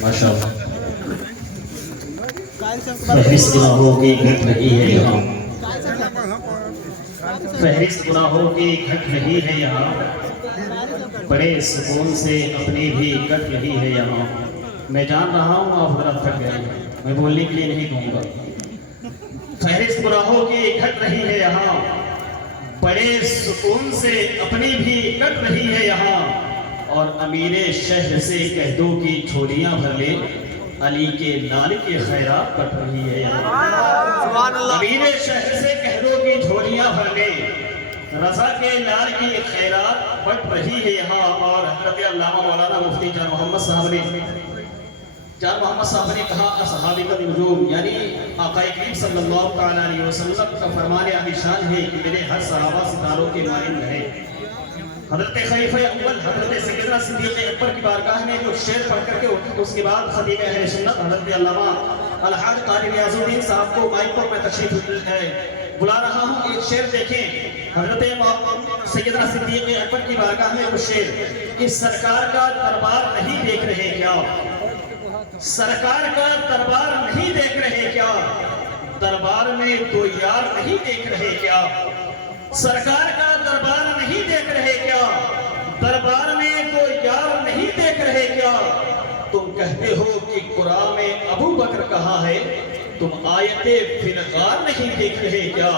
ماشاءاللہ فہرست گناہوں کی گھٹ رہی ہے یہاں، فہرست گناہوں کی گھٹ رہی ہے یہاں، بڑے سکون سے اپنی بھی کٹ رہی ہے یہاں۔ میں جان رہا ہوں آپ ذرا تھک گئے ہیں، میں بولنے کے لیے نہیں کہوں گا۔ فہرست گناہوں کی گھٹ رہی ہے یہاں، بڑے سکون سے اپنی بھی کٹ رہی ہے یہاں، اور امیر شہر سے کہہ دو کہ جھولیاں بھر لے، علی کے لال کی خیرات بٹ رہی ہے یہاں۔ امیر شہر سے کہہ دو کہ جھولیاں بھر لے، رضا کے لال کی خیرات بٹ رہی ہے یہاں۔ اور حضرت علامہ مولانا مفتی جان محمد صاحب نے کہا اصحاب النجوم، یعنی آقا کریم صلی اللہ علیہ وسلم کا فرمان عالی شان ہے کہ میرے ہر صحابہ ستاروں کے مانند ہے۔ حضرت خلیفہ اول حضرت سیدنا صدیق اکبر کی بارگاہ میں کچھ شعر پڑھ کر کے اس کے بعد خطیب اہل سنت حضرت علامہ الحاج قاری ریاض الدین صاحب کو مائک پر میں تشریف بلا رہا ہوں۔ ایک شعر دیکھیں، حضرت سیدنا صدیق اکبر کی بارگاہ میں کچھ شعر کہ سرکار کا دربار نہیں دیکھ رہے کیا، سرکار کا دربار نہیں دیکھ رہے کیا، دربار میں دو یار نہیں دیکھ رہے کیا، سرکار کا دربار نہیں دیکھ رہے کیا، دربار میں دو یار نہیں دیکھ رہے کیا۔ تم کہتے ہو کہ قرآن میں ابو بکر کہاں ہے، تم آیت فلغار نہیں دیکھ رہے کیا،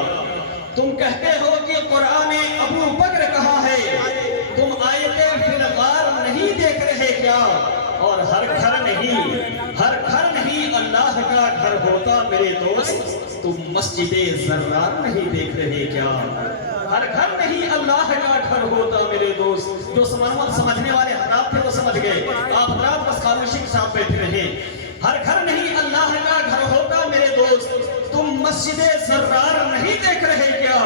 تم کہتے ہو کہ قرآن میں ابو بکر کہاں ہے، تم آیت فلغار نہیں دیکھ رہے کیا۔ اور ہر گھر نہیں اللہ کا گھر ہوتا میرے دوست، تم مسجد زرار نہیں دیکھ رہے کیا۔ ہر گھر نہیں اللہ کا گھر ہوتا میرے دوست، جو سمجھنے والے حضرات تھے وہ سمجھ گئے، آپ حضرات بس خاموشی کے ساتھ بیٹھے رہے۔ ہر گھر نہیں اللہ کا گھر ہوتا میرے دوست، تم مسجد زرار نہیں دیکھ رہے کیا۔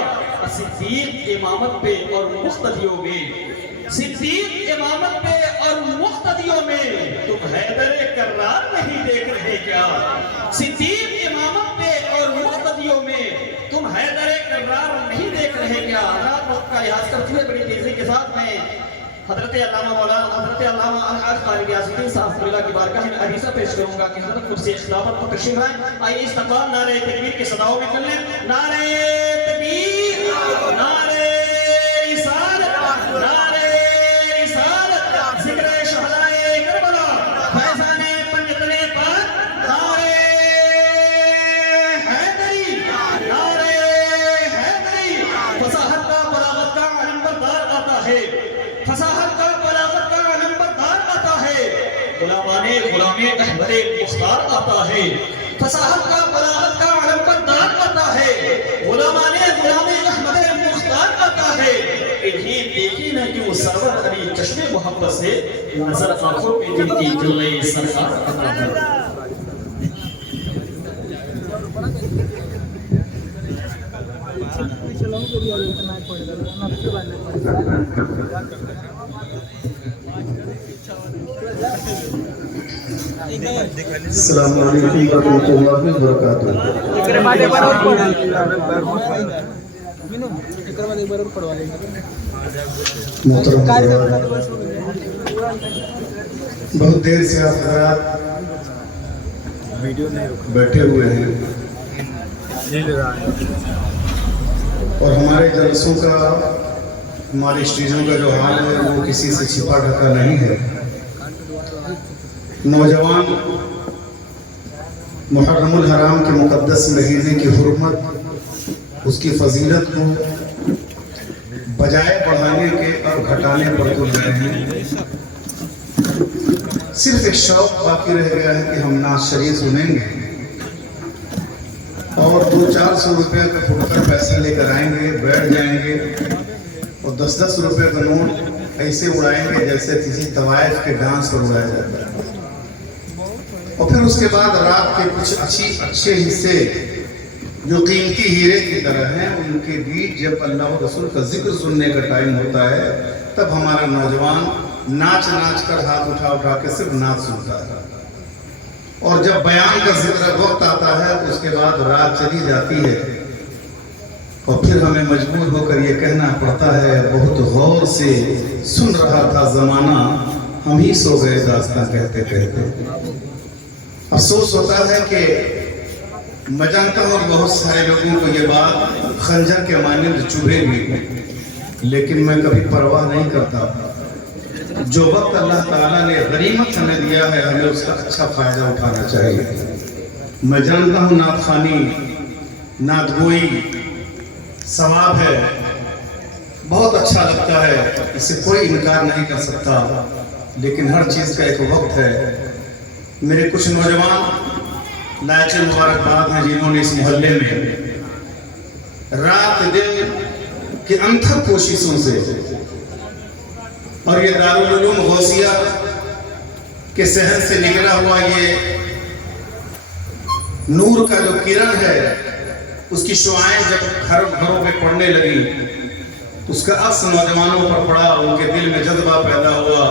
صدیق امامت پہ اور مقتدیوں میں، صدیق امامت پہ اور مقتدیوں میں تم حیدر کرار نہیں دیکھ رہے کیا، صدیق امامت پہ اور مقتدیوں میں تم حیدر کرار نہیں دیکھ رہے کیا۔ حضرات وقت کا لحاظ کرتے ہوئے بڑی تیزی کے ساتھ میں حضرت علامہ مولانا حضرت علامہ الحاج قاری ریاض الدین صاحب اللہ کی بارگاہ میں عریضہ پیش کروں گا کہ حضرت کرسی خلافت پر تشریف لائیں۔ آئیے استقبال نعرہ تکبیر کی صداؤں میں کر لیں، نعرہ تکبیر، نعرہ رسالت، نعرہ رسالت، ذکر شہدائے کربلا، فیضان پنجتن پر، نعرہ حیدری، نعرہ حیدری۔ فصاحت کا بلاغت کا علم بردار آتا ہے، فصاحت کا بلاغت کا علم بردار آتا ہے، غلامان غلام احمد مختار آتا ہے، فصاحت کا بلاغت کا علم بردار آتا ہے، غلامان غلام احمد مختار آتا ہے۔ انہیں دیکھی نہ کیوں سرور علی چشم محبت سے، نظر آنکھوں میں جن کی جلوے سرکار آتا ہے۔ السلام علیکم ورحمۃ اللہ وبرکاتہ۔ محترم حضرات، بہت دیر سے آپ حضرات بیٹھے ہوئے ہیں اور ہمارے جلسوں کا، ہماری اسٹیجوں کا جو حال ہے وہ کسی سے چھپا ڈھکا نہیں ہے۔ نوجوان محرم الحرام کے مقدس مہینے کی حرمت، اس کی فضیلت کو بجائے بڑھانے کے اور گھٹانے پر تل رہے ہیں۔ صرف ایک شوق باقی رہ گیا ہے کہ ہم نعت شریف سنیں گے اور 200-400 روپے کا پھٹ کر پیسے لے کر آئیں گے، بیٹھ جائیں گے اور 10-10 روپے کا نوٹ ایسے اڑائیں گے جیسے کسی طوائف کے ڈانس پر اڑایا جاتا ہے۔ اور پھر اس کے بعد رات کے کچھ اچھے حصے جو قیمتی ہیرے کی طرح ہیں، ان کے بیچ جب اللہ و رسول کا ذکر سننے کا ٹائم ہوتا ہے، تب ہمارا نوجوان ناچ کر ہاتھ اٹھا کے صرف نعت سنتا ہے۔ اور جب بیان کا ذکر وقت آتا ہے تو اس کے بعد رات چلی جاتی ہے اور پھر ہمیں مجبور ہو کر یہ کہنا پڑتا ہے، بہت غور سے سن رہا تھا زمانہ हम ही सो गए दास्तां कहते कहते। अफसोस होता है कि मैं जानता हूँ बहुत सारे लोगों को ये बात खंजर के मानंद चुभेगी, लेकिन मैं कभी परवाह नहीं करता। जो वक्त अल्लाह ताला ने गनीमत हमें दिया है, हमें उसका अच्छा फायदा उठाना चाहिए। मैं जानता हूँ नात खानी, नात गोई सवाब है, बहुत अच्छा लगता है, इसे कोई इनकार नहीं कर सकता, लेकिन हर चीज़ का एक वक्त है। मेरे कुछ नौजवान लायक मुबारकबाद हैं जिन्होंने इस मोहल्ले में रात दिन की अनथक कोशिशों से और ये दारुल उलूम गौसिया के शहर से निकला हुआ ये नूर का जो किरण है, उसकी शुआएं जब घरों पे पड़ने लगी, उसका अक्स नौजवानों पर पड़ा, उनके दिल में जज्बा पैदा हुआ।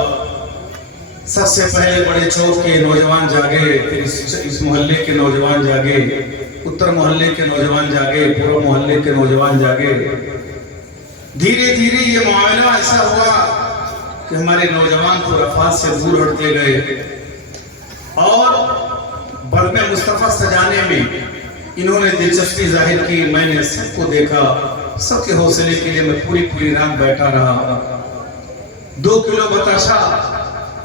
सबसे पहले बड़े चौक के नौजवान जागे, फिर इस मोहल्ले के नौजवान जागे, उत्तर मोहल्ले के नौजवान जागे, पूर्व मोहल्ले के नौजवान जागे। धीरे धीरे ये मामला ऐसा हुआ कि हमारे नौजवान खुराफात से दूर हटते गए और बल्ब मुस्तफ़ा सजाने में इन्होंने दिलचस्पी जाहिर की। मैंने सबको देखा, सबके हौसले के लिए मैं पूरी रात बैठा रहा। 2 किलो बताशा,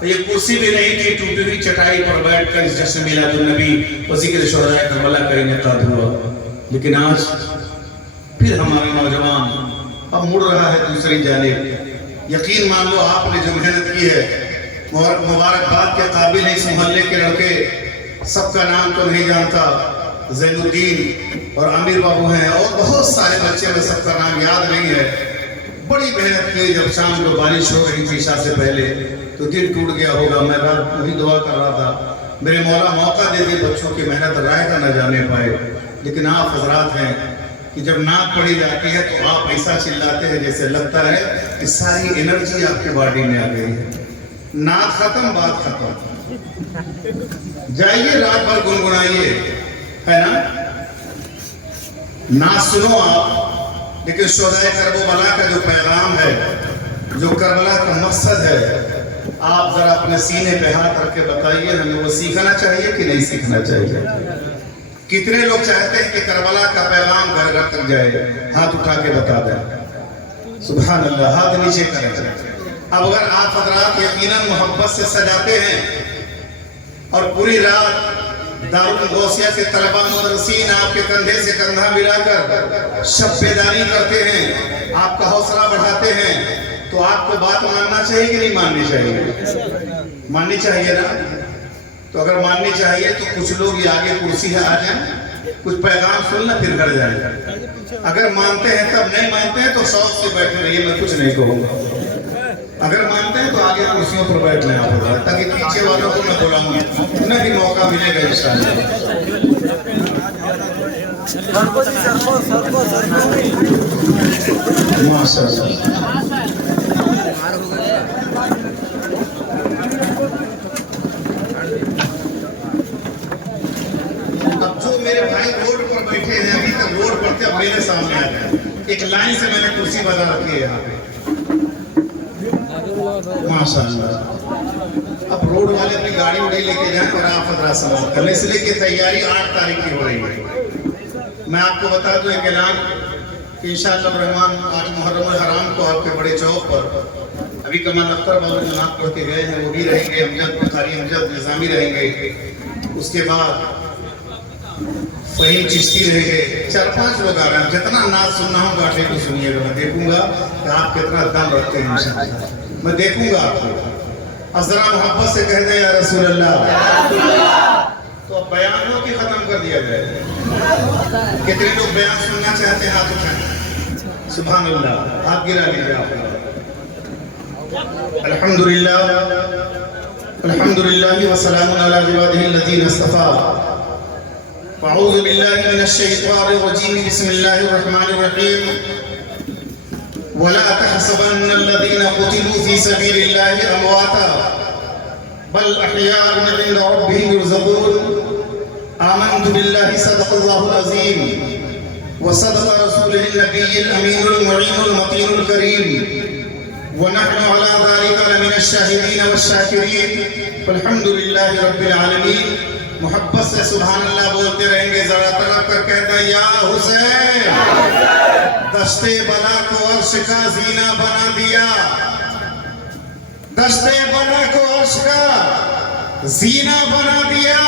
ये कुर्सी भी नहीं थी, टूटी हुई चटाई पर बैठकर इस जश्न मिलादुन्नबी और ज़िक्र शुहदाए करबला का इनेकाद हुआ। लेकिन आज फिर हमारे नौजवान अब मुड़ रहा है दूसरी जानिब। यकीन मान लो, आपने जो मेहनत की है, मुबारकबाद के काबिल है इस मोहल्ले के लड़के। सबका नाम तो नहीं जानता, ज़ैनुद्दीन और आमिर बाबू हैं और बहुत सारे बच्चे, में सबका नाम याद नहीं है। बड़ी मेहनत की। जब शाम को बारिश हो रही थी ईशा से पहले, तो दिल टूट गया होगा। मैं रात वही दुआ कर रहा था, मेरे मौला मौका दे दी बच्चों की मेहनत राय का न जाने पाए। लेकिन आप हजरात हैं कि जब नाक पड़ी जाती है तो आप ऐसा चिल्लाते हैं जैसे लगता है कि सारी एनर्जी आपके बॉडी में आ गई है। नाक खत्म, बात खत्म। जाइए रात भर गुनगुनाइए, है ना, ना सुनो आप, लेकिन शुहदाए करबला का जो पैगाम है, जो करबला का मकसद है, आप जरा अपने सीने पे हाथ रख के बताइए, हमें वो सीखना चाहिए कि नहीं सीखना चाहिए? कितने लोग चाहते हैं कि करबला का पैगाम घर घर तक जाए? हाथ उठा के बता दें। सुभान अल्लाह, हाथ नीचे करें। अब अगर आप हजरात यकीनन मोहब्बत से सजाते हैं और पूरी रात दारुल गौसिया के तलबा मुदर्रिसीन आपके कंधे से कंधा मिलाकर शब बेदारी करते हैं, आपका हौसला बढ़ाते हैं, तो आपको बात मानना चाहिए कि नहीं माननी चाहिए? माननी चाहिए ना। तो अगर माननी चाहिए तो कुछ लोग ये आगे कुर्सी है आ जाएं, कुछ पैगाम सुनना फिर घर जाए। अगर मानते हैं तब, नहीं मानते हैं तो शौक से बैठे रहिए, मैं कुछ नहीं कहूँगा। अगर मानते हैं तो आगे कुर्सियों पर बैठ लें आप, ताकि पीछे वालों को मैं बुलाऊंगा, उन्हें भी मौका मिलेगा इंशाअल्लाह। माशाअल्लाह। अब जो मेरे भाई रोड पर बैठे हैं, अभी तक रोड पर थे, अब मेरे सामने आ गए। एक लाइन से मैंने कुर्सी बना रखी है यहाँ पे, माशाअल्लाह। अब रोड वाले अपनी गाड़ी उड़ी लेके जाएं और आप हजरात समाप्त कर लें, इसलिए कि तैयारी 8 तारीख की हो रही है। मैं आपको बता दूं एक ऐलान कि इंशाअल्लाह रहमान आज मुहर्रम हराम को आपके बड़े चौक पर अभी कमाल अख्तर बाबू जनाब पढ़ के गए हैं, वो भी रहेंगे, अमजद बुखारी अमजद निज़ामी रहेंगे, उसके बाद फहीम चिश्ती रहेंगे, 4-5 लोग आ रहे हैं। जितना नाच सुनना हो गाठे को सुनिएगा, मैं देखूंगा कि आप कितना दम रखते हैं इंशाअल्लाह, मैं देखूंगा आपको। अब जरा मोहब्बत से कह दे या रसूल अल्लाह, तो अब बयान हो कि खत्म कर दिया जाए? कितने लोग बयान सुनना चाहते हैं? हाथ उठाएं। सुभान अल्लाह, हाथ गिरा लीजिए आप। अल्हम्दुलिल्लाह, अल्हम्दुलिल्लाह व सलामुन अला इबादिहिल लज़ीना इस्तफ़ा। अऊज़ु बिल्लाहि मिनश शैतानिर रजीम, बिस्मिल्लाहिर रहमानिर रहीम। वला तहसबन्नल्लज़ीना क़ुतिलू फ़ी सबीलिल्लाहि अमवाता बल अहयाउन इंद रब्बिहिम युरज़क़ून। आमन्तु बिल्लाहि सदक़ल्लाहुल अज़ीम व सदक़ रसूलिहिन नबिय्यिल अमीनुल मुईनुल मतीनुल करीम। ونحن على ذلك لمن الشاهدين والشاکرین والحمد للہ رب العالمین. محبت سے سبحان اللہ بولتے رہیں گے. ذرا طرف کر کہتا ہے یا حسین دشت بلا کو عرش کا زینہ بنا دیا. دشت بلا کو عرش کا زینہ بنا دیا.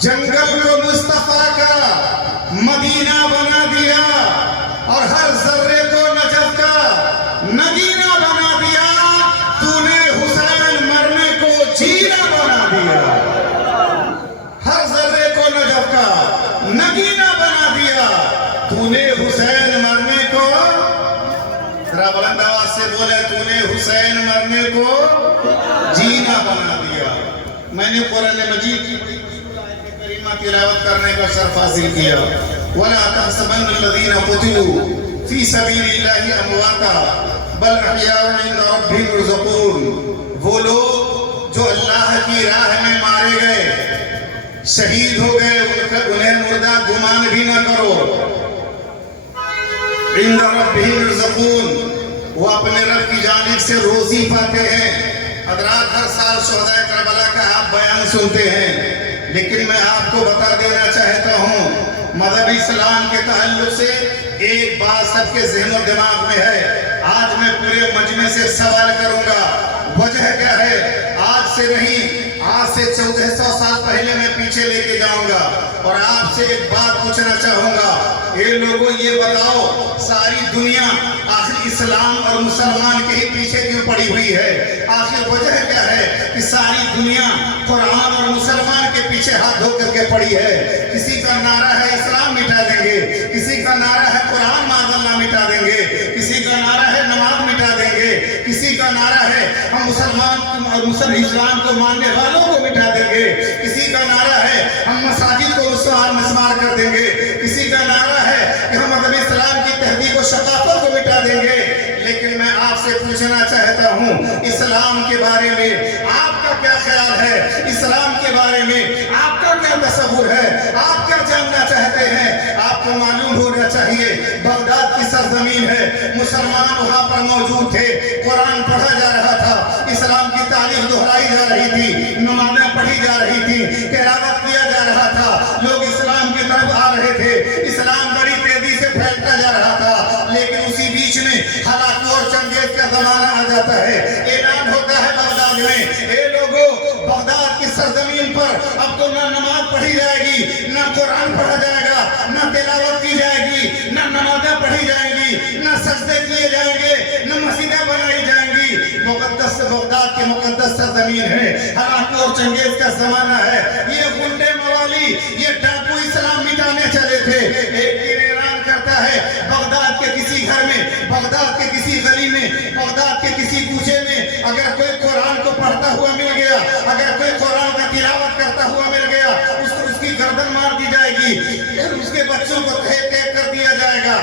جنگل کو مصطفیٰ کا مدینہ بنا دیا اور ہر ذرے کو نجف کا نگینہ بنا دیا. تو نے حسین مرنے کو جینا بنا دیا. ہر ذرے کو نجف کا نگینہ بنا دیا. تو نے حسین مرنے کو ذرا بلند آواز سے بولے تو نے حسین مرنے کو جینا بنا دیا. میں نے قرآن مجید کی کریمہ تلاوت کرنے کا شرف حاصل کیا. وَلَا تَحْسَبَنَّ الَّذِينَ قُتِلُوا فِي سَبِيلِ اللَّهِ أَمْوَاتًا بَلْ أَحْيَاءٌ عِندَ رَبِّهِمْ يُرْزَقُونَ. وہ لوگ جو اللہ کی راہ میں مارے گئے شہید ہو گئے انہیں مردہ گمان بھی نہ کرو. عِندَ رَبِّهِمْ يُرْزَقُونَ وہ اپنے رب کی جانب سے روزی پاتے ہیں. حضرات ہر سال شہدائے کربلا کا آپ بیان سنتے ہیں لیکن میں آپ کو بتا دینا چاہتا ہوں مذہب اسلام کے تعلق سے ایک بات سب کے ذہن و دماغ میں ہے. آج میں پورے مجمع سے سوال کروں گا. وجہ کیا ہے؟ آج سے نہیں آج سے 1400 سال پہلے میں پیچھے لے کے جاؤں گا اور آپ سے ایک بات پوچھنا چاہوں گا. اے لوگوں یہ بتاؤ ساری دنیا آخر اسلام اور مسلمان کے ہی پیچھے کیوں پڑی ہوئی ہے؟ آخر وجہ کیا ہے کہ ساری دنیا قرآن اور مسلمان کے پیچھے ہاتھ دھو کر کے پڑی ہے؟ کسی کا نعرہ ہے اسلام مٹا دیں گے, کسی کا نعرہ ہے قرآن معاذ اللہ مٹا دیں گے, کسی کا نعرہ ہے نماز مٹا دیں گے, کسی کا نعرہ ہے ہم مسلمان اور اسلام کو ماننے والوں کو مٹا دیں گے, کسی کا نعرہ ہے ہم مساجد کو مسمار کر دیں گے, کسی کا نعرہ ہے کہ ہم مذہب اسلام کی تہذیب و ثقافت کو مٹا دیں گے. لیکن میں آپ سے پوچھنا چاہتا ہوں اسلام کے بارے میں آپ کا کیا خیال ہے؟ اسلام کے بارے میں آپ کا کیا تصور ہے؟ آپ کیا جاننا چاہتے ہیں؟ آپ کو معلوم ہونا چاہیے بغداد کی سرزمین ہے, مسلمان وہاں پر موجود تھے, قرآن پڑھا جا رہا تھا, اسلام کی تعلیم دہرائی جا رہی تھی, نمازیں پڑھی جا رہی تھی, تلاوت کیا جا رہا تھا, لوگ اسلام کی طرف آ رہے تھے, اسلام بڑی تیزی سے پھیلتا جا رہا تھا. لیکن اسی بیچ میں ہلاکو اور چنگیز کا زمانہ آ جاتا ہے. اعلان ہوتا ہے بغداد میں اے لوگوں بغداد کی سرزمین پر اب تو نہ نماز پڑھی جائے گی, نہ قرآن پڑھا جائے گا, نہ تلاوت کی جائے گی, نہ نمازیں پڑھی جائیں گی, نہ سجدے کیے جائیں گے, نہ مسجدیں بنائی جائیں گی. مقدس بغداد کی مقدس سرزمین ہے, ہلاکو اور چنگیز کا زمانہ ہے. یہ غنڈے موالی یہ ڈاکو اسلام مٹانے چلے تھے. ایک دن اعلان کرتا ہے بغداد کے کسی گھر میں, بغداد کے کسی گلی میں, بغداد کے کسی کوچے میں اگر کوئی قرآن کو پڑھتا ہوا مل گیا, اگر کوئی قرآن کا تلاوت کرتا ہوا مل گیا, اس کی گردن مار دی جائے گی, اس کے بچوں کو تیپ کر دیا جائے گا.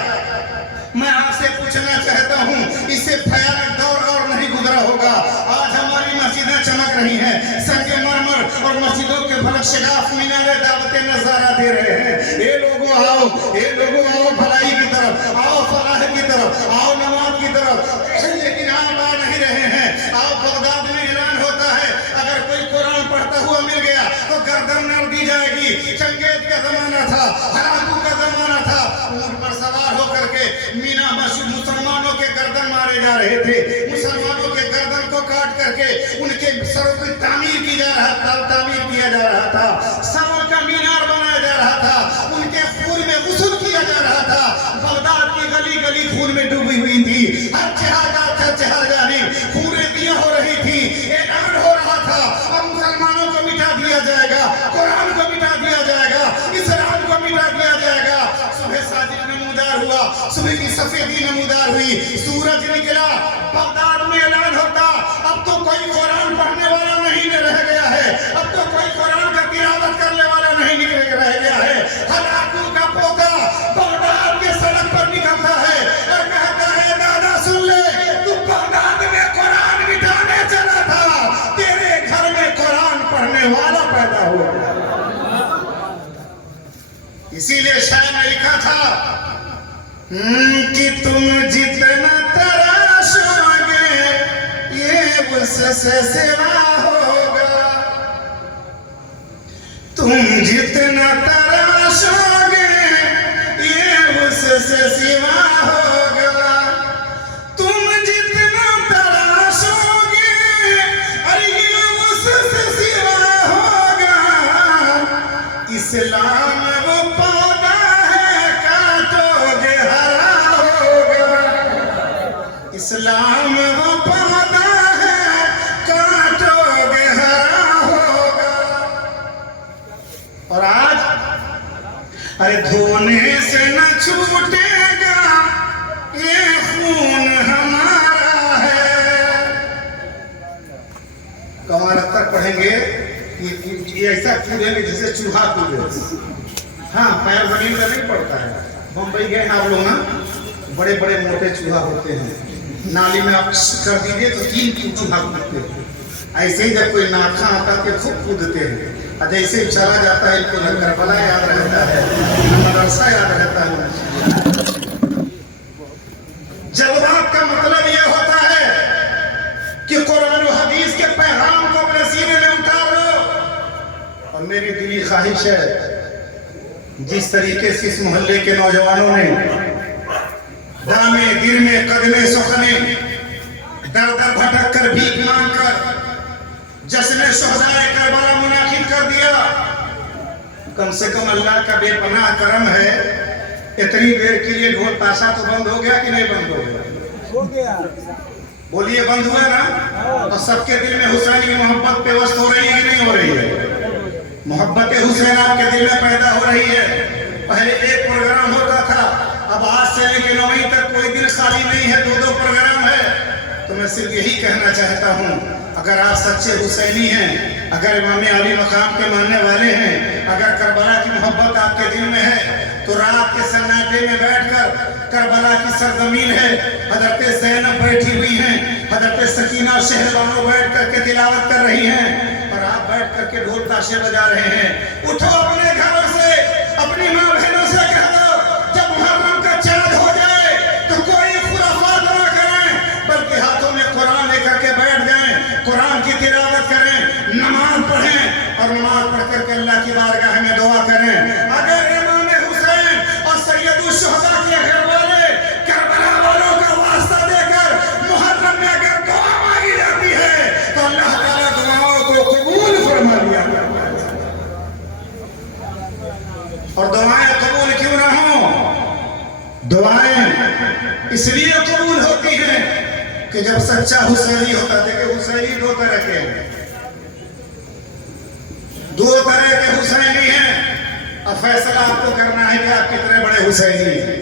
میں آپ سے پوچھنا چاہتا ہوں اس سے بھیانک دور اور نہیں گزرا ہوگا. آج ہماری مسجدیں چمک رہی ہیں, سنگ مرمر اور مسجدوں کے فلک شگاف مینارے دعوت نظارہ دے رہے ہیں. اے لوگوں آؤ, اے لوگوں آؤ بھلائی کی طرف, آؤ فلاح کی طرف, آؤ نماز کی طرف. لیکن آپ آ نہیں رہے ہیں. آپ بغداد میں اعلان ہوتا ہے اگر کوئی قرآن پڑھتا ہوا مل گیا تو گردن نہ دی جائے گی. چنگیز کا زمانہ تھا, ہلاکو کا زمانہ تھا. اونٹ پر سوار ہو کر کے مینا مسلمانوں کے گردن مارے جا رہے تھے, مسلمانوں کے گردن کو کاٹ کر کے ان کے سروں کی تعمیر کیا جا رہا تھا, سروں کا مینار بنایا جا رہا تھا, ان کے خون میں غسل کیا جا رہا تھا. بغداد کی گلی گلی خون میں ڈوبی ہوئی تھی, ہر چہر جانب خون ریتیاں ہو رہی تھی. اعلان ہو رہا تھا اب مسلمانوں کو مٹا دیا جائے گا, قرآن کو مٹا دیا جائے گا, اسلام کو مٹا دیا جائے گا. صبح صادق نمودار ہوا, صبح کی سفیدی نمودار ہوئی, سورج نکلا, بغداد میں اعلان ہوتا اب تو کوئی قرآن پڑھنے والا نہیں رہ گیا ہے, اب تو کوئی قرآن کا تلاوت کرنے والا نہیں رہ گیا ہے. ہلاکو کا پوتا بغداد کے سڑک پر نکلتا ہے اور کہتا ہے دادا سن لے, تو بغداد میں قرآن مٹانے چلا تھا, تیرے گھر میں قرآن پڑھنے والا پیدا ہوا. اسی لیے شاعر نے لکھا تھا کہ تم جتنا تراشوگے उससे सिवा होगा, तुम जितना तराशोगे ये उससे सिवा होगा, तुम जितना तराशोगे अरे ये उससे सिवा होगा। इस्लाम वो पौधा है काटोगे हरा होगा, इस्लाम वो पौधा है काटोगे हरा होगा। और आज अरे धोने से न छूटेगा ये खून हमारा है। कमाल तक पढ़ेंगे ये ऐसा कूदेंगे जैसे चूहा कूदे। हाँ, पैर जमीन पर नहीं पड़ता है। बम्बई गए आप लोग ना, बड़े बड़े मोटे चूहा होते हैं, नाली में आप कर दीजिए तो 3 चूहा कूदते हैं। ऐसे ही जब कोई नाखा आता है खूब कूदते हैं, और जैसे ही चला जाता है इनको न करबला याद रहता है न मदरसा याद रहता है। जज्बात का मतलब यह होता है कि कुरान और हदीस के पैगाम को अपने सीने में उतारो। और मेरी दिली ख्वाहिश है जिस तरीके से इस मोहल्ले के नौजवानों ने दामे गिरने कदमे सुखने दर दर भटक कर भीख मांग कर जश्न शुहदाए करबला मुनाकिद कर दिया, कम से कम अल्लाह का बेपनाह करम है इतनी देर के लिए ढोल ताशा तो बंद हो गया कि नहीं बंद हो गया? हो गया। बोलिए बंद हुआ ना? और सबके दिल में हुसैन की मोहब्बत पेवस्त हो रही है कि नहीं हो रही है? मोहब्बत हुसैन आपके दिल में पैदा हो रही है। पहले एक प्रोग्राम होता था, अब आज से लेकर 9वीं तक कोई दिन खाली नहीं है, 2-2 प्रोग्राम है। तो मैं सिर्फ यही कहना चाहता हूँ, अगर आप सच्चे हुसैनी हैं, अगर इमाम अली मकाम के मानने वाले हैं, अगर करबला की मोहब्बत आपके दिल में है, तो रात के सन्नाटे में बैठकर करबला की सरजमीन है, हजरत ज़ैनब बैठी हुई हैं, हजरत सकीना शहरबानो बैठ करके तिलावत कर रही हैं, और आप बैठ करके ढोल ताशे बजा रहे हैं। उठो अपने घरों से, अपनी माँ बहनों से कह दो, जब मुहर्रम का चाँद हो जाए तो कोई खुराफात ना करें, बल्कि हाथों में कुरान लेकर के बैठ जाएं, कुरान की तिलावत करें, नमाज पढ़ें और नमाज पढ़ करके अल्लाह की बारगाह में दुआ करें। अगर इमाम हुसैन और सैयदुल शुहदा के घर वाले करबला वालों का वास्ता देकर मुहर्रम में अगर दुआ मांगी जाती है तो अल्लाह ताला दुआओं को कबूल फरमा लिया। और दुआएं कबूल क्यों ना हो? दुआएं इसलिए कबूल होती हैं कि जब सच्चा हुसैनी होता है। देखिए हुसैनी 2 तरह के हैं, 2 तरह के हुसैनी हैं। अब फैसला आपको करना है कि आप कितने बड़े हुसैनी हैं।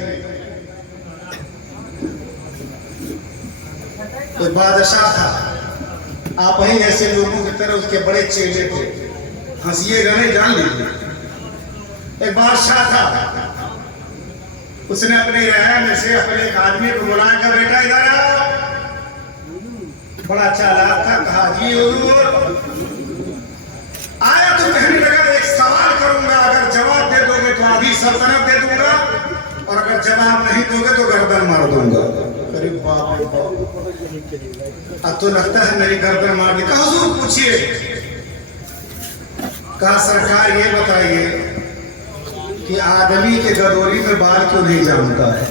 कोई बादशाह था, आप ही ऐसे लोगों की तरह उसके बड़े चेले थे, हंसिएगा नहीं, जान लीजिए। एक बादशाह था, उसने अपनी रहा में से अपने एक आदमी को बुलाया का बेटा इधर आओ। बड़ा चालाक था, कहा जी हुजूर। आया तो कहने लगा एक सवाल करूंगा, अगर जवाब दे दोगे तो आधी सल्तनत दे दूंगा, और अगर जवाब नहीं दोगे तो गर्दन मार दूंगा। अरे बाप रे बाप, अब तो लगता है मेरी गर्दन मार दी। कहा हुजूर पूछिए। कहा सरकार ये बताइए कि आदमी के गदोरी में बाल क्यों नहीं जमता है?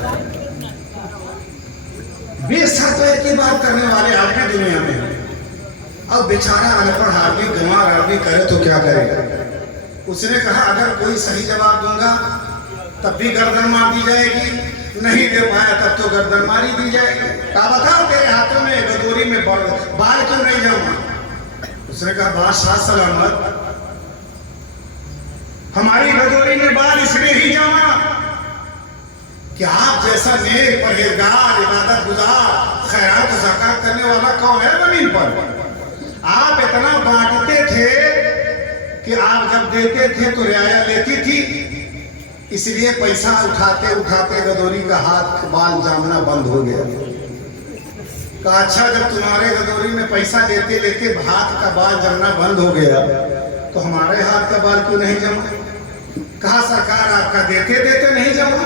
बेशक एक ही बात करने वाले आदमी दुनिया में है। अब बेचारा अनपढ़ आदमी, गंवार आदमी करे तो क्या करेगा? उसने कहा अगर कोई सही जवाब दूंगा तब भी गर्दन मार दी जाएगी, नहीं दे पाया तब तो गर्दन मारी दी जाएगी। कहा बताओ तेरे हाथों में गदोरी में बाल क्यों नहीं जमा? उसने कहा बादशाह सलामत, हमारी गदोरी में बाल इसलिए ही जमा कि आप जैसा नेक परहेजगार इबादत गुजार खैरात ज़कात करने वाला कौन है जमीन पर? आप इतना बांटते थे कि आप जब देते थे तो रियाया लेती थी, इसलिए पैसा उठाते उठाते गदोरी का हाथ बाल जामना बंद हो गया। कहा अच्छा जब तुम्हारे गदोरी में पैसा लेते लेते हाथ का बाल जमना बंद हो गया तो हमारे हाथ का बाल क्यों नहीं जमा? कहा सरकार आपका देते देते नहीं जमा।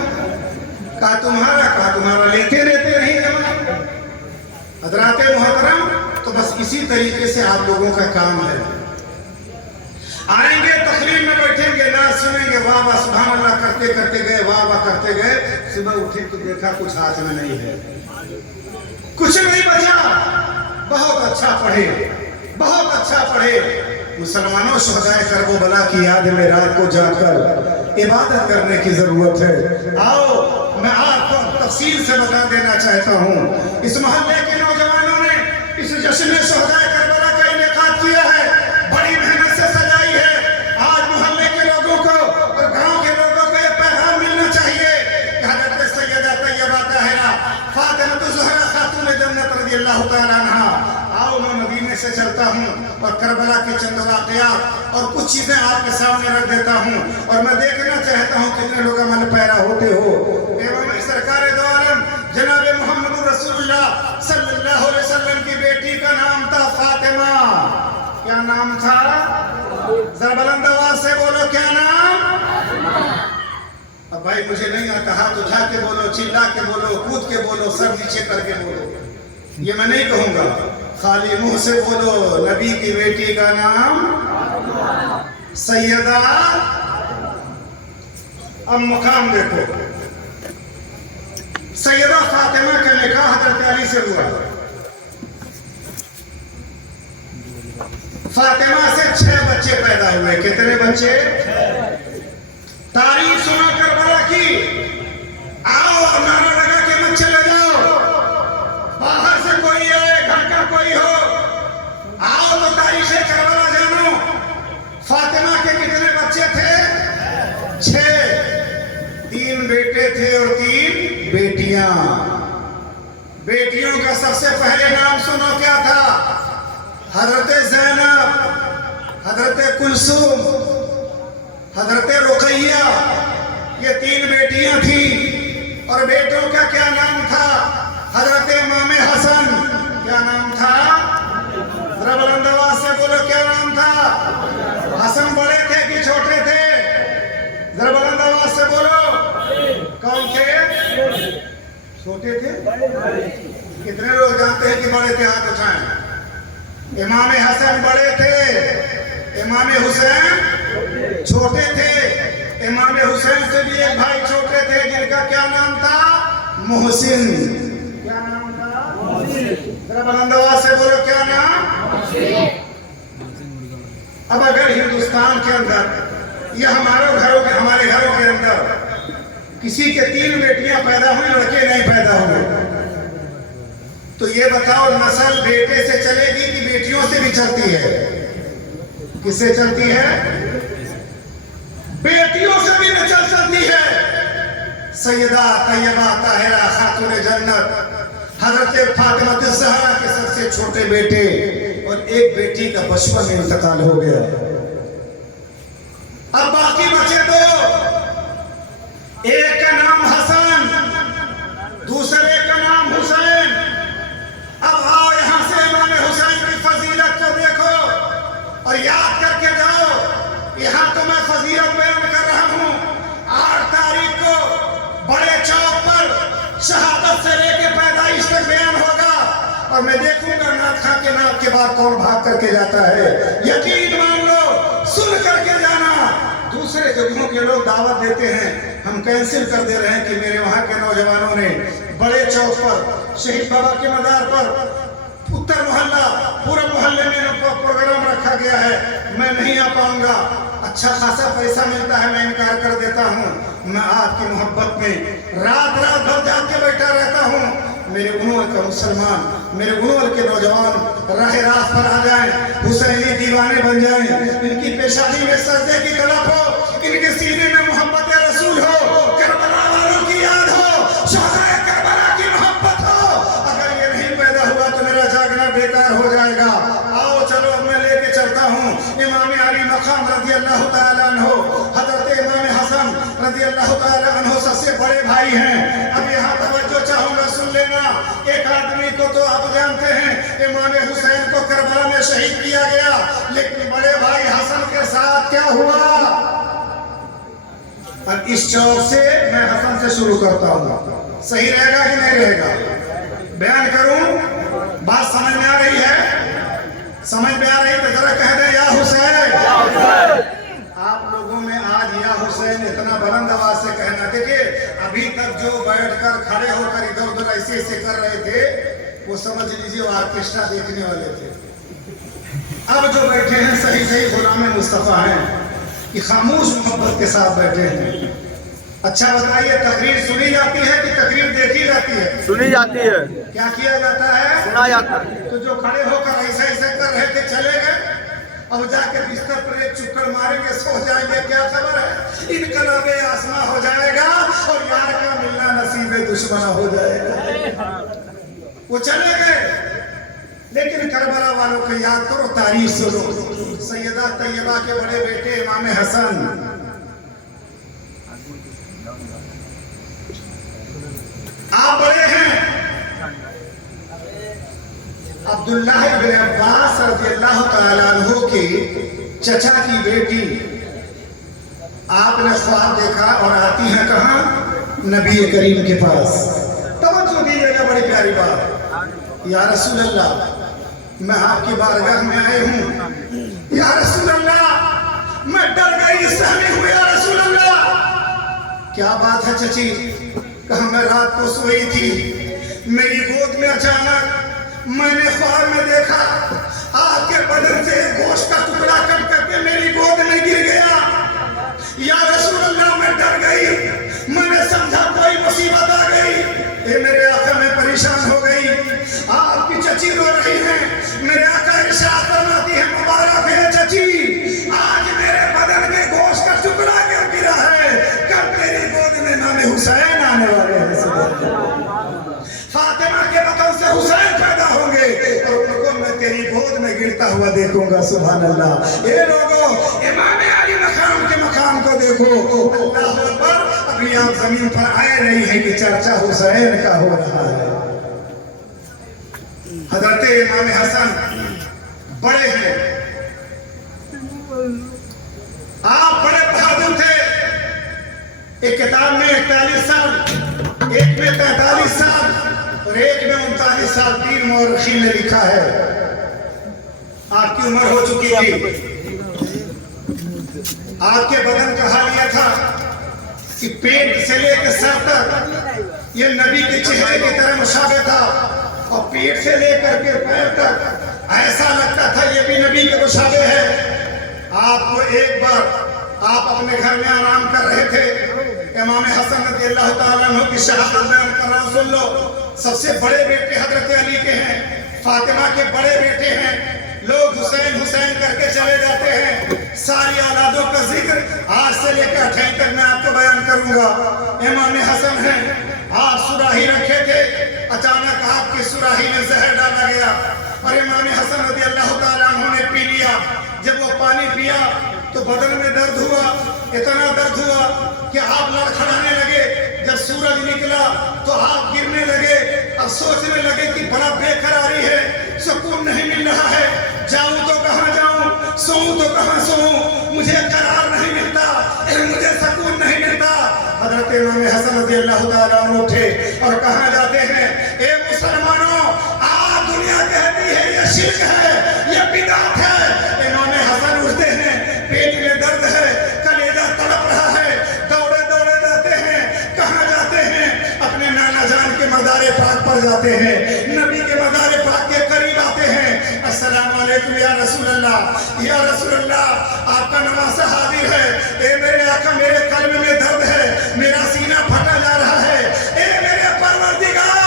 कहा तुम्हारा लेते लेते नहीं जमा। हजराते मोहतरम, तो तो बस इसी तरीके से आप लोगों का काम है। आएंगे तकरीर में बैठेंगे ना सुनेंगे, वाह वाह सुभान अल्लाह करते करते गए, वाह वाह करते गए, सुबह उठे तो देखा कुछ हाथ में नहीं है, कुछ नहीं बचा। बहुत अच्छा पढ़े, बहुत अच्छा पढ़े। मुसलमानों शहदाए करबला की याद में रात को जाकर इबादत करने की जरूरत है। आओ मैं आपको तफसील से बता देना चाहता हूँ, इस मोहल्ले के नौजवानों ने इस जश्न शहदाए करबला का इनेकाद किया है, बड़ी मेहनत से सजाई है। आज मोहल्ले के लोगों को और गांव के लोगों को यह पैगाम मिलना चाहिए कि हज़रत सैयदा तैयबा ताहिरा फातिमा ज़हरा खातून जन्नत रज़ी अल्लाह तआला अन्हा। आओ मैं मदीने से चलता हूँ और करबला के चंद वाक़यात और कुछ चीजें आपके सामने रख देता हूँ, और मैं देखना चाहता हूँ कितने लोग अमल पैरा होते हो। एवं सरकार दो आलम जनाब मोहम्मद रसूलुल्लाह सल्लल्लाहु अलैहि वसल्लम की बेटी का नाम था फातिमा। क्या नाम था? जरा बुलंद आवाज से बोलो, क्या नाम? अब भाई मुझे नहीं आता, हाथ उठा के बोलो, चिल्ला के बोलो, कूद के बोलो, सर नीचे करके बोलो। ये मैं नहीं कहूंगा, खाली मुंह से बोलो, नबी की बेटी का नाम सैयदा। अब मुकाम देखो, सैयदा फातिमा का निकाह हज़रत अली से हुआ। फातिमा से 6 बच्चे पैदा हुए। कितने बच्चे? तारीफ सुना करबला की। आओ नारा लगा के मत चले जाओ, बाहर से कोई आए, घर का कोई हो, आओ तो तारीफ करबला जानो। फातिमा के कितने बच्चे थे? 6। 3 बेटे थे और 3 बेटियां। बेटियों का सबसे पहले नाम सुनो, क्या था? हजरत ज़ैनब, हजरत कुलसूम, हजरत रुकैया, ये 3 बेटियां थी। और बेटों का क्या नाम था? हजरत इमाम हसन। क्या नाम था? जरा बुलंद आवाज से बोलो, क्या नाम था? हसन बड़े थे कि छोटे थे? जरा बुलंद आवाज से बोलो, कौन थे? छोटे थे। कितने लोग जानते हैं कि बड़े थे? हाथ उठाएं। इमाम हसन बड़े थे, इमाम हुसैन छोटे थे। इमाम हुसैन से भी एक भाई छोटे थे जिनका क्या नाम था? मोहसिन। क्या नाम था? जरा बुलंद आवाज से बोलो, क्या नाम? अब अगर हिंदुस्तान के अंदर या हमारे घरों के अंदर किसी के 3 बेटियां पैदा हुई, लड़के नहीं पैदा हुए, तो ये बताओ नस्ल बेटे से चलेगी कि बेटियों से भी चलती है? किससे चलती है? बेटियों से भी नस्ल चलती है। सैयदा तैयबा ताहिरा खातून जन्नत हजरत फातिमा ज़हरा के सबसे छोटे बेटे और एक बेटी का बचपन में इंतकाल हो गया। अब बाकी बचे 2, एक का नाम हसन, दूसरे का नाम हुसैन। अब आओ यहां से इमाम हुसैन की फजीलत को देखो और याद करके जाओ। यहां तो मैं फजीलत बयान कर रहा हूं। 8 तारीख को बड़े चौक पर शहादत से लेके पैदाइश तक बयान होगा, और मैं देखूंगा नाथ खां के नाथ के बाद कौन भाग करके जाता है। यकीन मान लो, सुन करके जाना। दूसरे जगहों के लोग दावत देते हैं, हम कैंसिल कर दे रहे हैं कि मेरे वहां के नौजवानों ने बड़े चौक पर शहीद बाबा के मजार पर उत्तर मोहल्ला पूरे मोहल्ले में प्रोग्राम रखा गया है, मैं नहीं आ पाऊंगा। अच्छा खासा पैसा मिलता है, मैं इनकार कर देता हूँ। मैं आपकी मोहब्बत में रात भर जाग के बैठा रहता हूँ। मेरे गुनों का मुसलमान, मेरे गुनों के नौजवान राह रात पर आ जाएं, हुसैनी दीवाने बन जाएं, इनकी पेशानी में सजदे की तड़प हो, इनके सीने में मोहब्बत रसूल हो, करबला वालों की याद हो, शहदाए करबला की मोहब्बत हो। अगर ये नहीं पैदा हुआ तो मेरा जागना बेकार हो जाएगा। आओ चलो मैं लेके चलता हूँ। इमाम अली मकाम रज़ी अल्लाह तआला अन्हु, हजरत इमाम हसन रज़ी अल्लाह तआला अन्हु सबसे बड़े भाई हैं। अब यहाँ तवज्जो चाहूंगा, सुन लेना। एक आदमी को तो आप जानते हैं, इमाम हुसैन को करबला में शहीद किया गया, लेकिन बड़े भाई हसन के साथ क्या हुआ? अब इस चौक से मैं हसन से शुरू करता हूँ, सही रहेगा कि नहीं रहेगा? बयान करूं? बात समझ में आ रही है? समझ में आ रही तो जरा कह दे या हुसैन। आप लोगों में आज या हुसैन इतना बुलंद आवाज से कहना। देखिए अभी तक जो बैठकर खड़े होकर इधर उधर ऐसे ऐसे कर रहे थे वो समझ लीजिए वो ऑर्केस्ट्रा देखने वाले थे। अब जो बैठे हैं सही सही गुलाम मुस्तफा हैं कि खामोश मोहब्बत के साथ बैठे हैं। अच्छा बताइए तकरीर सुनी जाती है कि तकरीर देखी जाती है? सुनी जाती है। क्या किया जाता है? सुना जाता है। तो जो खड़े होकर ऐसा ऐसा कर रहे थे चले गए, अब जाके बिस्तर पर एक चुक्कर मारेंगे सो जाएंगे, क्या खबर है? इनकलाबे आसमां हो जाएगा और यार का मिलना नसीबे दुश्मना हो जाएगा। वो चले गए, लेकिन करबला वालों को याद करो, तारीफ सुनो। सैयदा तैयबा के बड़े बेटे इमाम हसन, आप बड़े हैं, अब्दुल्लाह इब्न अब्बास रज़ियल्लाहु तआला अन्हु की चचा की बेटी, आपने ख्वाब देखा और आती है कहाँ? नबी करीम के पास। तवज्जो दीजिएगा, बड़ी प्यारी बात। या रसूल अल्लाह, मैं आपकी बारगाह में आए हूँ। या रसूल अल्लाह, मैं डर गई, सहमी हूँ। या रसूल अल्लाह, क्या बात है चची? कहा मैं रात को सोई थी, मेरी गोद में अचानक मैंने ख्वाब में देखा आपके बदन से गोश्त का टुकड़ा कट करके मेरी गोद में गिर गया। या रसूल अल्लाह, मैं डर गई, मैंने समझा कोई मुसीबत आ गई। ये मेरे आका में परेशान हो गई, आपकी चची रो रही है। मेरे आका इरशाद फरमाती है, मुबारक है चची, आज मेरे बदन के गोश्त का टुकड़ा क्यों गिरा है? कल मेरी गोद में नाम हुसैन आने वाले हैं। फातिमा के बतन से हुसैन पैदा होंगे और उनको मैं तेरी गोद में गिरता हुआ देखूंगा। सुभान अल्लाह। ये लोगों, इमाम अली मकाम के मकाम को देखो। अल्लाह अकबर। अभी आप जमीन पर आए नहीं है कि चर्चा हुसैन का हो रहा है। हजरत इमाम हसन बड़े हैं, आप बड़े बहादुर थे। एक किताब में 41 साल, एक में 43 साल और एक में 39 साल, 3 मौरखीन ने लिखा है। आपकी उम्र हो चुकी थी, आपके बदन का हाल यह था कि पेट से लेकर सर तक ये नबी के चेहरे की तरह मुशाबे था और पेट से लेकर के पैर तक ऐसा लगता था ये भी नबी के मुशाबे है। आपको एक बार आप अपने घर में आराम कर रहे थे, इमाम हसन रज़ियल्लाहु तआला अन्हु की शहादत बयान कर रहा हूं, सुन लो। सबसे बड़े बेटे हजरत अली के हैं, फातिमा के बड़े बेटे हैं। लोग हुसैन हुसैन करके चले जाते हैं। सारी औलादों का जिक्र आज से लेकर 28 तक मैं आपको बयान करूंगा। इमाम हसन हैं, आप सुराही रखे थे, अचानक आपकी सुराही में जहर डाला गया और इमाम हसन रज़ियल्लाहु तआला अन्हु ने पी लिया। जब वो पानी पिया तो बदन में दर्द हुआ, इतना दर्द हुआ कि आप लड़खड़ाने लगे। जब सूरज निकला तो आप गिरने लगे। अब सोचने लगे कि बड़ा बेकरारी है, सुकून नहीं मिल रहा है, जाऊं तो कहां जाऊं, सोऊं तो कहां सोऊं, मुझे करार नहीं मिलता, मुझे सुकून नहीं मिलता। हजरत इमाम हसन रज़ियल्लाहु तआला अन्हु उठे और कहां जाते हैं? ए मुसलमानों, आज दुनिया कहती है ये शिर्क है, ये बिदअत है। इमाम हसन उठते हैं, पेट में दर्द है, कलेजा तड़प रहा है, दौड़े दौड़े जाते हैं। कहां जाते हैं? अपने नाना जान के मज़ार पाक पर जाते हैं, नबी के मज़ार पाक के करीब आते हैं। अस्सलाम वालेकुम या रसूल अल्लाह, या रसूल अल्लाह, आपका नवासा हाजिर है। ए मेरे आका, मेरे कल्ब में दर्द है, मेरा सीना फटा जा रहा है। ए मेरे परवरदिगार,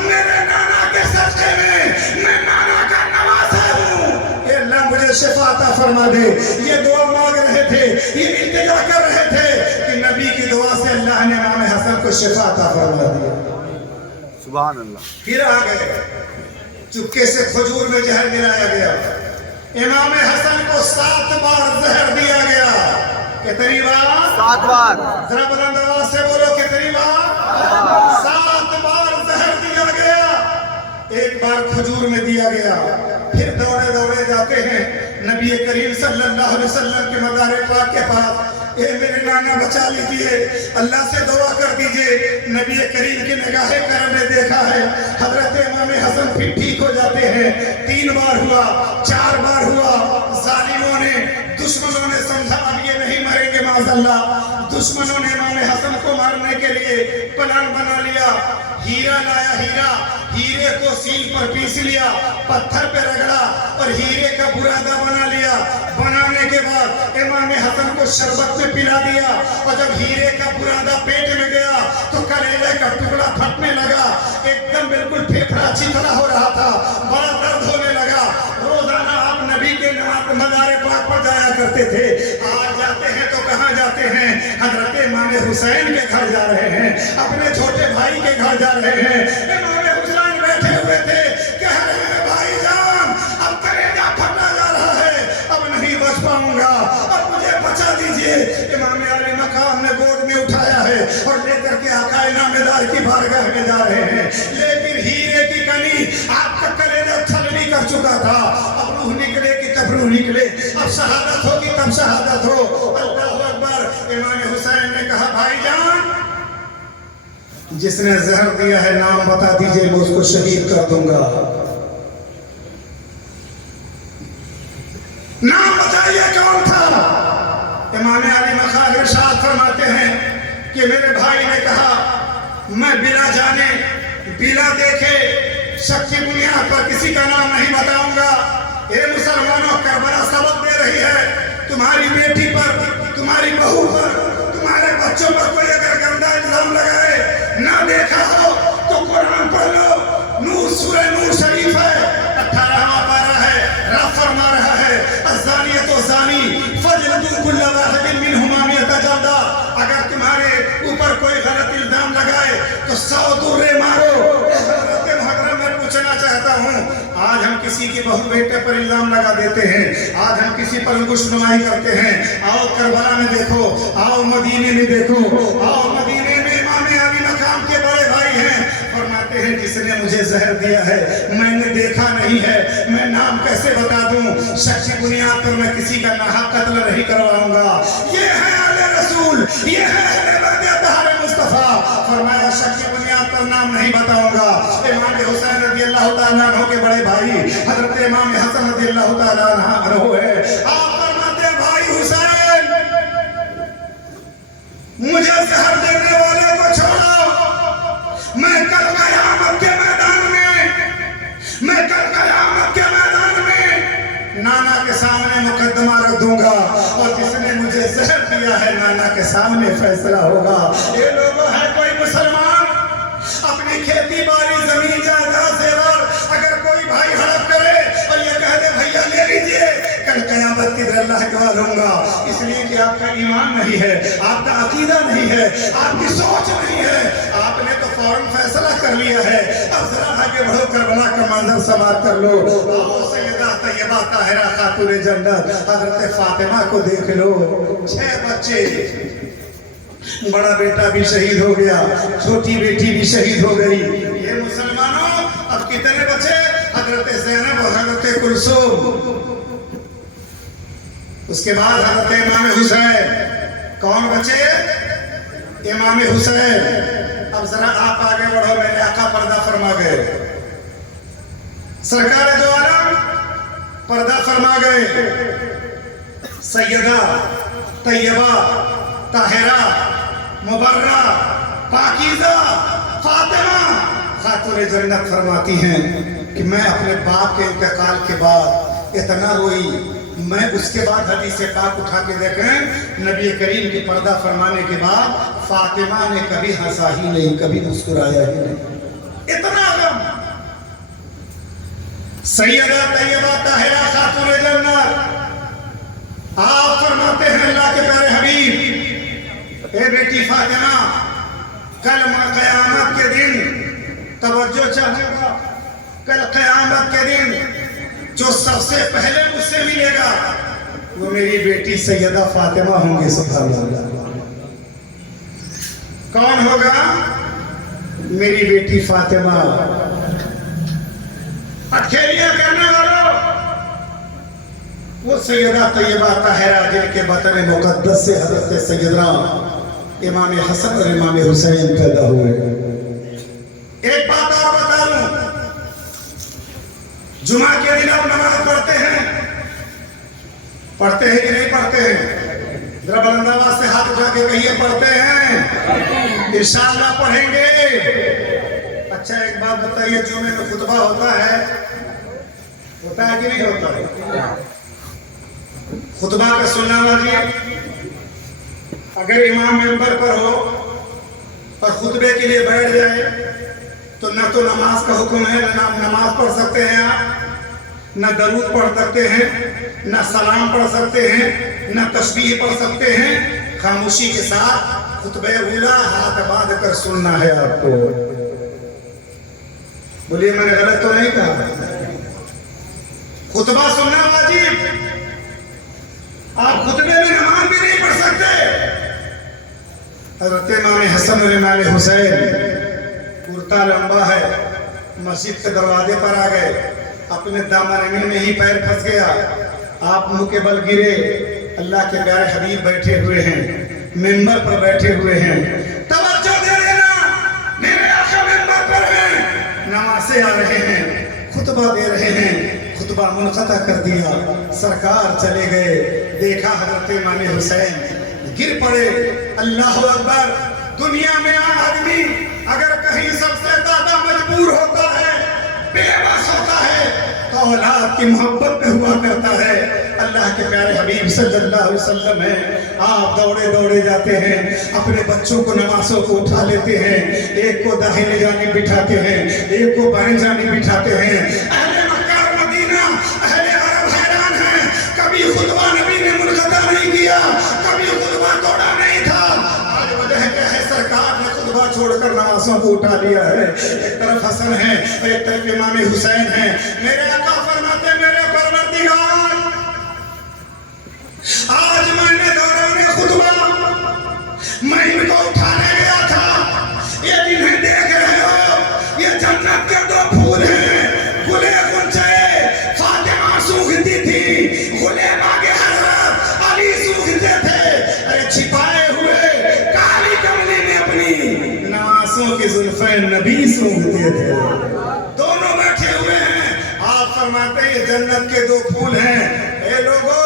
मेरे नाना के सदक़े में मैं नाना का नवासा हूँ, ए अल्लाह मुझे शिफा अता फरमा दे। ये दुआ मांग रहे थे, ये इल्तिजा कर रहे थे कि नबी की दुआ से अल्लाह ने इमाम हसन को शिफा अता फरमा दिया। सुभान अल्लाह। फिर आ गए, चुपके से खजूर में जहर गिराया गया। इमाम हसन को 7 बार जहर दिया गया। कितनी बार? 7 बार। जरा बुलंद आवाज से बोलो, कितनी बार? 7 बार जहर दिया गया। एक बार खजूर में दिया गया। फिर दौड़े दौड़े जाते हैं नबी करीम सल्लल्लाहु अलैहि वसल्लम के मज़ार पाक के पास। اے میرے نانا بچا لیجئے، اللہ سے دعا کر دیجئے۔ نبی کریم کی نگاہ کرم نے دیکھا ہے حضرت امام حسن پھر ٹھیک ہو جاتے ہیں۔ 3 بار ہوا، 4 بار ہوا، ظالموں نے، دشمنوں نے سمجھا اب یہ نہیں مریں گے معاذ اللہ۔ دشمنوں نے امام حسن کو مارنے کے لیے پلان بنا لیا۔ ہیرا لایا، ہیرے کو سیل پر پیس لیا، پتھر پہ رگڑا اور ہیرے کا برادہ بنا لیا۔ بنانے کے بعد امام حسن کو شربت میں پلا دیا، اور جب ہیرے کا برادہ پیٹ میں گیا تو کلیجے کا ٹکڑا پھٹنے لگا، ایک دم بالکل پھیپھڑا چیتلا ہو رہا تھا، بڑا درد ہونے لگا۔ روزانہ آپ نبی کے مزار پاک پر جایا کرتے تھے، آج جاتے ہیں تو کہاں جاتے ہیں؟ حضرت امام حسین کے گھر جا رہے ہیں، اپنے چھوٹے بھائی کے گھر جا رہے ہیں۔ امام حسین بیٹھے ہوئے تھے، کہہ رہے ہیں بھائی جان اب کلیجہ پھٹنا جا رہا ہے، اب نہیں بچ پاؤں گا، اب مجھے بچا دیجئے۔ امام علی مقام نے گود میں اٹھایا ہے اور لے کر کے آقا انعامدار کی بارگاہ میں جا رہے ہیں، لیکن ہیرے کی کلی آپ کا کلیجہ چھلنی کر چکا تھا۔ اب روح نکلے کہ تب روح نکلے، اب شہادت ہوگی تب شہادت ہو۔ اللہ اکبر۔ امام حسین نے کہا بھائی جان جس نے زہر دیا ہے نام بتا دیجئے، میں اس کو شہید کر دوں گا۔ نام بتائیے کون تھا؟ امام علی مقام ارشاد فرماتے ہیں کہ میرے بھائی نے کہا میں بلا جانے بلا دیکھے شک کی بنیاد پر کسی کا نام نہیں بتاؤں گا۔ اے مسلمانوں، کربلا سبق دے رہی ہے، تمہاری بیٹی پر، تمہاری بہو پر، تمہارے بچوں پر کوئی اگر گندا الزام لگائے، نہ دیکھا ہو تو قرآن پڑھ لو۔ نور، سورہ نور شریف ہے، 18واں پارہ ہے، رب فرما رہا ہے الزانیۃ والزانی فاجلدوا کل واحد منہما مئۃ جلدہ۔ اگر تمہارے اوپر کوئی غلط الزام لگائے تو 100 دورے مارو۔ حضرت محترم، میں پوچھنا چاہتا ہوں، آج ہم کسی کی بہو بیٹے پر الزام لگا دیتے ہیں، آج ہم کسی پر انگشت نمائی کرتے ہیں۔ آؤ کربلا میں دیکھو، آؤ مدینے میں دیکھو، آؤ مدینے میں امام علی مقام کے بڑے بھائی ہیں، فرماتے ہیں جس نے مجھے زہر دیا ہے میں نے دیکھا نہیں ہے، میں نام کیسے بتا دوں؟ شک کی بنیاد پر میں کسی کا ناحق قتل نہیں کرواؤں گا۔ یہ ہے آل رسول، یہ ہے اہل بیت اطہار مصطفیٰ۔ فرمایا شک کی بنیاد پر نام نہیں بتاؤں گا۔ امام حسین رضی اللہ تعالیٰ عنہ کے بڑے بھائی حضرت امام حسن رضی اللہ تعالیٰ عنہ ہے۔ آپ فرماتے ہیں بھائی حسین مجھے زہر دینے والے کو چھوڑو، میں کل قیامت کے میدان میں نانا کے سامنے مقدمہ رکھ دوں گا، اور جس نے مجھے زہر دیا ہے نانا کے سامنے فیصلہ ہوگا۔ یہ لوگوں ہے کوئی مسلمان اپنی کھیتی باڑی زمین جائیداد زیور اگر کوئی بھائی ہڑپ کرے اور یہ کہہ دے بھیا لے لیجئے، کل قیامت کی دن اللہ گواہ رہوں گا، اس لیے کہ آپ کا ایمان نہیں ہے، آپ کا عقیدہ نہیں ہے، آپ کی سوچ نہیں ہے، آپ نے تو فوراً فیصلہ کر لیا ہے۔ اب ذرا آگے بڑھو، کربلا کا منظر سماعت کر لو۔ آؤ سیدہ طیبہ طاہرہ خاتون جنت حضرت فاطمہ کو دیکھ لو، 6 بچے، بڑا بیٹا بھی شہید ہو گیا، چھوٹی بیٹی بھی شہید ہو گئی۔ یہ مسلمانوں اب کتنے بچے؟ حضرت زینب اور حضرت کلثوم، اس کے بعد حضرت امام حسین۔ کون بچے؟ امام حسین۔ اب ذرا آپ آگے بڑھو، میرے آقا پردہ فرما گئے، سرکار دو عالم پردہ فرما گئے۔ سیدہ طیبہ طاہرہ مبرہ پاکیزہ فاطمہ خاتون جنت فرماتی ہیں کہ میں اپنے باپ کے انتقال کے بعد اتنا روئی، میں اس کے بعد حدیث پاک اٹھا کے دیکھیں، نبی کریم کی پردہ فرمانے کے بعد فاطمہ نے کبھی ہنسا ہی نہیں، کبھی مسکرایا ہی نہیں، اتنا غم۔ سیدہ طیبہ طاہرہ خاتون جنت، آپ فرماتے ہیں اللہ کے پیارے حبیب، اے بیٹی فاطمہ، کل قیامت کے دن توجہ چاہے گا، کل قیامت کے دن جو سب سے پہلے مجھ سے ملے گا وہ میری بیٹی سیدہ فاطمہ ہوں گے۔ سبحان اللہ۔ کون ہوگا؟ میری بیٹی فاطمہ۔ اٹھیلیاں کرنے والوں، वो सैयदा तैयबा ताहिरा जिनके वतन मुकद्दस से हजरत सैयदना इमाम हसन और इमाम हुसैन पैदा हुए। एक बात और बता दूं, जुमा के दिन आप नमाज पढ़ते हैं कि नहीं पढ़ते हैं? जरा बुलंद आवाज से हाथ उठा के कहिए पढ़ते हैं। इंशाअल्लाह पढ़ेंगे। अच्छा एक बात बताइए, जुमे में खुतबा होता है कि नहीं होता है? खुतबा का सुनना वाजिब। अगर इमाम मेंबर पर हो और खुतबे के लिए बैठ जाए तो न तो नमाज का हुक्म है, न नमाज पढ़ सकते हैं आप, न दरूद पढ़ सकते हैं, न सलाम पढ़ सकते हैं, न तस्बीह पढ़ सकते हैं। खामोशी के साथ खुतबे उला हाथ बांध कर सुनना है आपको। बोलिए मैंने गलत तो नहीं कहा? खुतबा सुनना वाजिब। आप खुतबे में नमाज भी नहीं पढ़ सकते। हज़रत इमाम हसन और इमाम हुसैन, कुर्ता लंबा है, मस्जिद के दरवाजे पर आ गए, अपने दामन में ही पैर फंस गया, आप मुंह के बल गिरे। अल्लाह के प्यारे हबीब बैठे हुए हैं, मिंबर पर बैठे हुए हैं। तवज्जो दे देना, मेरे आका मिंबर पर हैं, नमाज़ें आ रहे हैं, खुतबा दे रहे हैं। खुतबा मुनक़ता कर दिया, सरकार चले गए। देखा हज़रत इमाम हुसैन गिर पड़े। अल्लाह अकबर। दुनिया में आदमी अगर कहीं सबसे ज्यादा मजबूर होता है, बेबस होता है, तो औलाद की मोहब्बत में हुआ करता है। अल्लाह के प्यारे हबीब सल्लल्लाहु अलैहि वसल्लम है, आप दौड़े दौड़े जाते हैं, अपने बच्चों को नमाज़ों को उठा लेते हैं, एक को दाहिने जानिब बिठाते हैं, एक को बाएं जानिब बिठाते हैं। अहले मक्का और मदीना, अहले अरब हैरान हैं, कभी खुतबा नबी ने मुनक़ता नहीं किया, कभी खुतबा तोड़ा नहीं था। आज वजह क्या है? सरकार ने खुतबा छोड़कर नमाज़ों को उठा लिया है। एक तरफ हसन है और एक तरफ इमाम हुसैन है। मेरे आका फरमाते, मेरे परवरदिगार, आज मैंने दौरान खुतबा मैं इनको उठाने गया था। ये जिन्हें देख रहे हो, ये जन्नत के दो फूल हैं, गुले गुंचे। फातिमा सूखती थी, गुले मांगे हज़रत अली सूखते थे। अरे छिपाए हुए काली कमली में अपनी नवासों की जुल्फ़े नबी सूखते थे। दोनों बैठे हुए हैं। आप फरमाते ये जन्नत के दो फूल हैं। ए लोगों,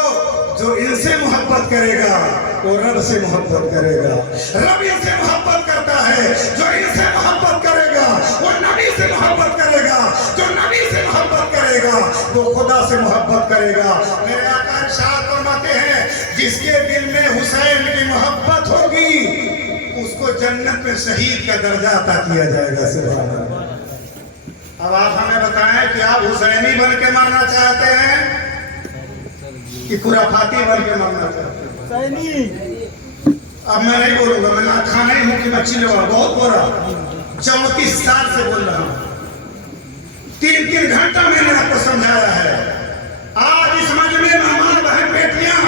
जो इनसे मोहब्बत करेगा वो रब से मोहब्बत करेगा। रब इनसे मोहब्बत करता है। जो इनसे मोहब्बत करेगा वो नबी से मोहब्बत करेगा। जो नबी से मोहब्बत करेगा वो खुदा से मोहब्बत करेगा। मेरे आका इरशाद फरमाते हैं, जिसके दिल में हुसैन की मोहब्बत होगी उसको जन्नत में शहीद का दर्जा अता किया जाएगा। सुभान अल्लाह। अब आप हमें बताएं कि आप हुसैनी बन के मरना चाहते हैं कि खुराफाती बन के मरना चाहते हैं? अब मैं नहीं बोलूंगा, मैं नाखा नहीं हूं कि बच्ची लोग बहुत बोला। 34 साल से बोल रहा हूं, 3-3 घंटा मैंने आपको समझाया है। आज इस मजमे में हमारी बहन बेटियां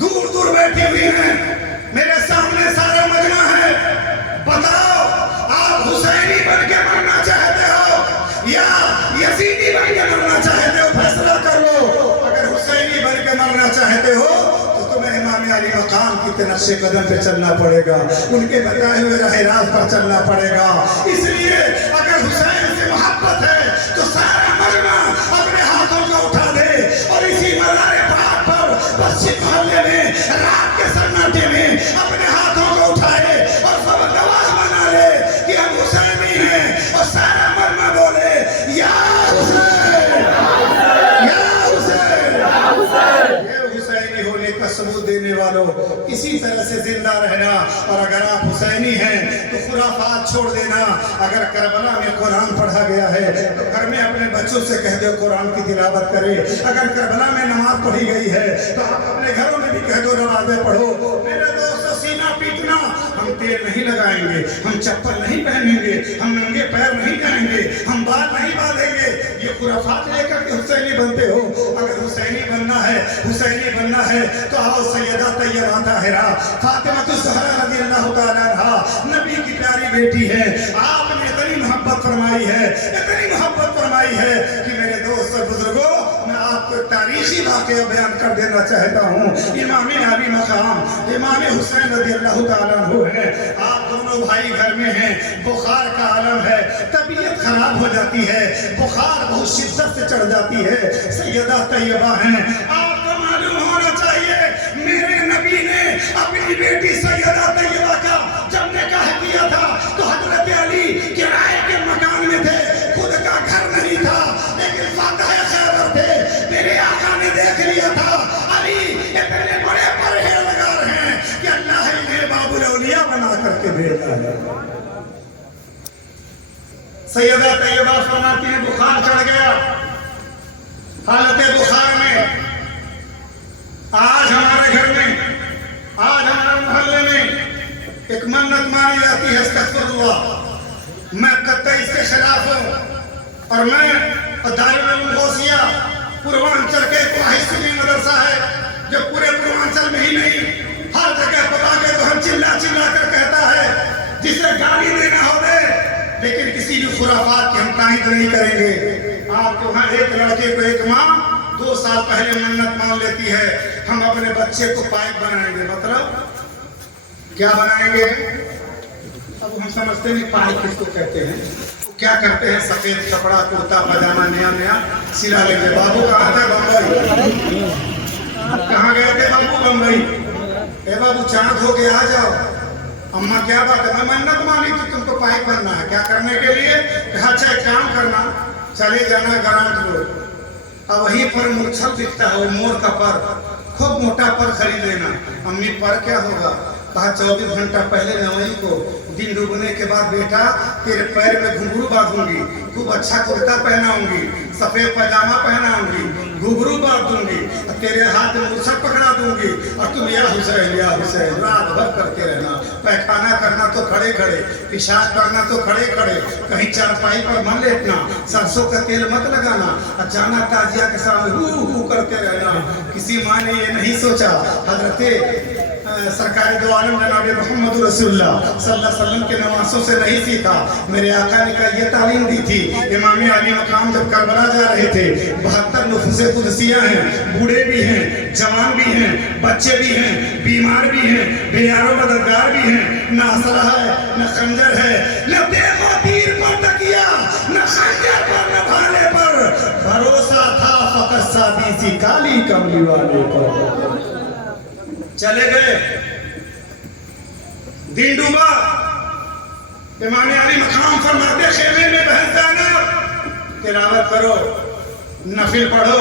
दूर दूर बैठी हुई हैं, मेरे सामने सारा मजमा है। बताओ, आप हुसैनी बन के मरना चाहते हो या यजीदी बन के मरना चाहते हो? फैसला कर लो। अगर हुसैनी बन के मरना चाहते हो तो तुम्हें इमाम अली मकाम की नक्शे कदम पे चलना पड़ेगा, उनके बताए हुए राह रास्त पर चलना पड़ेगा। इसलिए अगर हुसैन से मोहब्बत है तो सारा मजमा अपने हाथों को उठा दे और इसी मज़ार पाक पर मस्जिद मोहल्ले में रात के सन्नाटे में अपने हाथों को उठाए और सब गवाह बना ले कि हम हुसैनी हैं, और सारा मजमा बोले या हुसैन, या हुसैन, या हुसैन। ये हुसैनी होने का सबूत देने वालों, इसी तरह से जिंदा रहना। और अगर आप हुसैनी हैं तो खुराफात छोड़ देना। अगर करबला में कुरान पढ़ा गया है तो घर में अपने बच्चों से कह दो कुरान की तिलावत करें। अगर करबला में नमाज पढ़ी गई है तो आप अपने घरों में भी कह दो नमाजें पढ़ो। मेरे दोस्तों, सीना पीटना, हम तेल नहीं लगाएंगे, हम चप्पल नहीं पहनेंगे, हम नंगे पैर नहीं जाएंगे, हम बाल नहीं बांधेंगे, ये खुराफात लेकर के हुसैनी बनते हो। अगर हुसैनी बनना है, हुसैनी बनना है तो आओ सैयदा तैयबा ताहिरा फातिमा ज़हरा रज़ियल्लाहु ताला अन्हा, नबी की प्यारी बेटी है। आपने इतनी मोहब्बत फरमाई है, इतनी मोहब्बत फरमाई है कि मेरे दोस्त और बुजुर्गों, मैं आपको तारीखी बात वाकया बयान कर देना चाहता हूँ। इमाम अली मकाम इमाम हुसैन रज़ी अल्लाह ताला अन्हु है। आप दोनों भाई घर में हैं, बुखार का आलम है, तबीयत खराब हो जाती है, बुखार बहुत शिद्दत से चढ़ जाती है। सैयदा तैयबा हैं, आपको मालूम होना चाहिए मेरे नबी ने अपनी बेटी सैयदा तैयबा का जब निकाह किया था तो हजरत अली किराए के मकान में थे, खुद का घर नहीं था, लेकिन फातह खैबर थे। मेरे आका ने देख लिया था अली इतने बड़े परहेजगार हैं कि अल्लाह इन्हें बाबुल औलिया बना करके भेजा है। सैयदा तैयबा फरमाती हैं बुखार चढ़ गया। हालत बुखार में आज हमारे घर में, आज हमारे मोहल्ले में एक मन्नत मानी जाती है, अस्तगफिरुल्लाह, मैं कतई इसके खिलाफ हूँ। और मैं दारुल उलूम गौसिया पूर्वांचल के एक वाहिद मदरसा है जो पूरे पूर्वांचल में ही नहीं हर जगह पता के तो हम चिल्ला चिल्ला कर कहता है जिसे गाली देना हो दे, लेकिन किसी भी खुराफात की हम तायद नहीं करेंगे। आपके वहाँ एक लड़के को एक माँ 2 साल पहले मन्नत मान लेती है, हम अपने बच्चे को पाइप बनाएंगे। मतलब क्या बनाएंगे? अब हम समझते नहीं पाइप किसको कहते हैं। क्या करते हैं? सफेद कपड़ा कुर्ता पजामा नया नया सिला लेंगे। बाबू कहाँ थे? बम्बई। कहाँ गए थे बाबू? बम्बई। ए बाबू चाँद हो के आ जाओ। अम्मा क्या बात है? मैं मन्नत मानी थी तुमको पाइप बनना है। क्या करने के लिए? अच्छा एक काम करना, चले जाना ग्राउंड फ्लोर, अब वहीं पर मूर्छल दिखता है वो मोर का पर, खूब मोटा पर खरीद लेना। अम्मी पर क्या होगा? कहा 24 घंटा पहले नवई को दिन डूबने के बाद बेटा तेरे पैर में घुंघरू बांधूंगी, खूब अच्छा कुर्ता पहनाऊंगी, सफेद पजामा पहनाऊंगी, घुंघरू बांध दूंगी, तेरे हाथ में मूर्छल पकड़ा दूंगी और तुम या हुसैन रात भर करते रहना। पैखाना करना तो खड़े खड़े, पेशाब करना तो खड़े खड़े, कहीं चारपाई पर मत लेटना, सरसों का तेल मत लगाना और जाना ताजिया के सामने हू हू करते रहना। किसी माँ ने ये नहीं सोचा, हजरत सरकार दो आलम जनाब मोहम्मद रसूलुल्लाह सल्लल्लाहु अलैहि वसल्लम के नवासों से नहीं सीखा। मेरे आका ने का ये तालीम दी थी। इमाम अली मकाम जब करबला जा रहे थे, 72 नुफूसे कुदसिया हैं, बूढ़े भी हैं, जवान भी हैं, बच्चे भी हैं, बीमार भी हैं, बेयारो मददगार भी हैं, न असला है न खंजर है, न देखो तीर पर तकिया, न खंजर पर न भाले पर, भरोसा था फकत सादी सी काली कमली वाले पर। चले गए, दिन डूबा, इमाम अली मकाम फरमाते खेमे में बहस जाना, तिलावत करो, नफिल पढ़ो,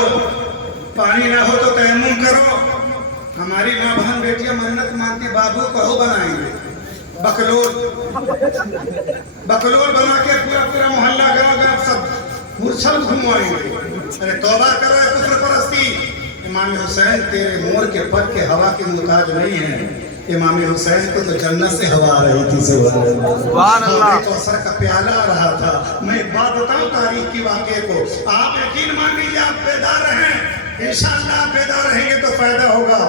पानी ना हो तो तयम्मुम करो। हमारी माँ बहन बेटियां मन्नत मानती बाबू कहो बनाएंगे, बकलोल बना के पूरा पूरा मोहल्ला गाँव गाँव सब मुरछल घुमवाएंगे। अरे तौबा करो कुफ्र परस्ती। इमाम हुसैन तेरे मोर के पर के हवा के मुताज नहीं है। इमाम हुसैन को तो जन्नत से हवा आ रही थी। सुभान अल्लाह। कौसर का प्याला आ रहा था। मैं एक बात बताऊं तारीख की वाक़े को, आप यकीन मान लीजिए, आप बेदार रहें, इंशाअल्लाह आप बेदार रहेंगे तो फायदा होगा।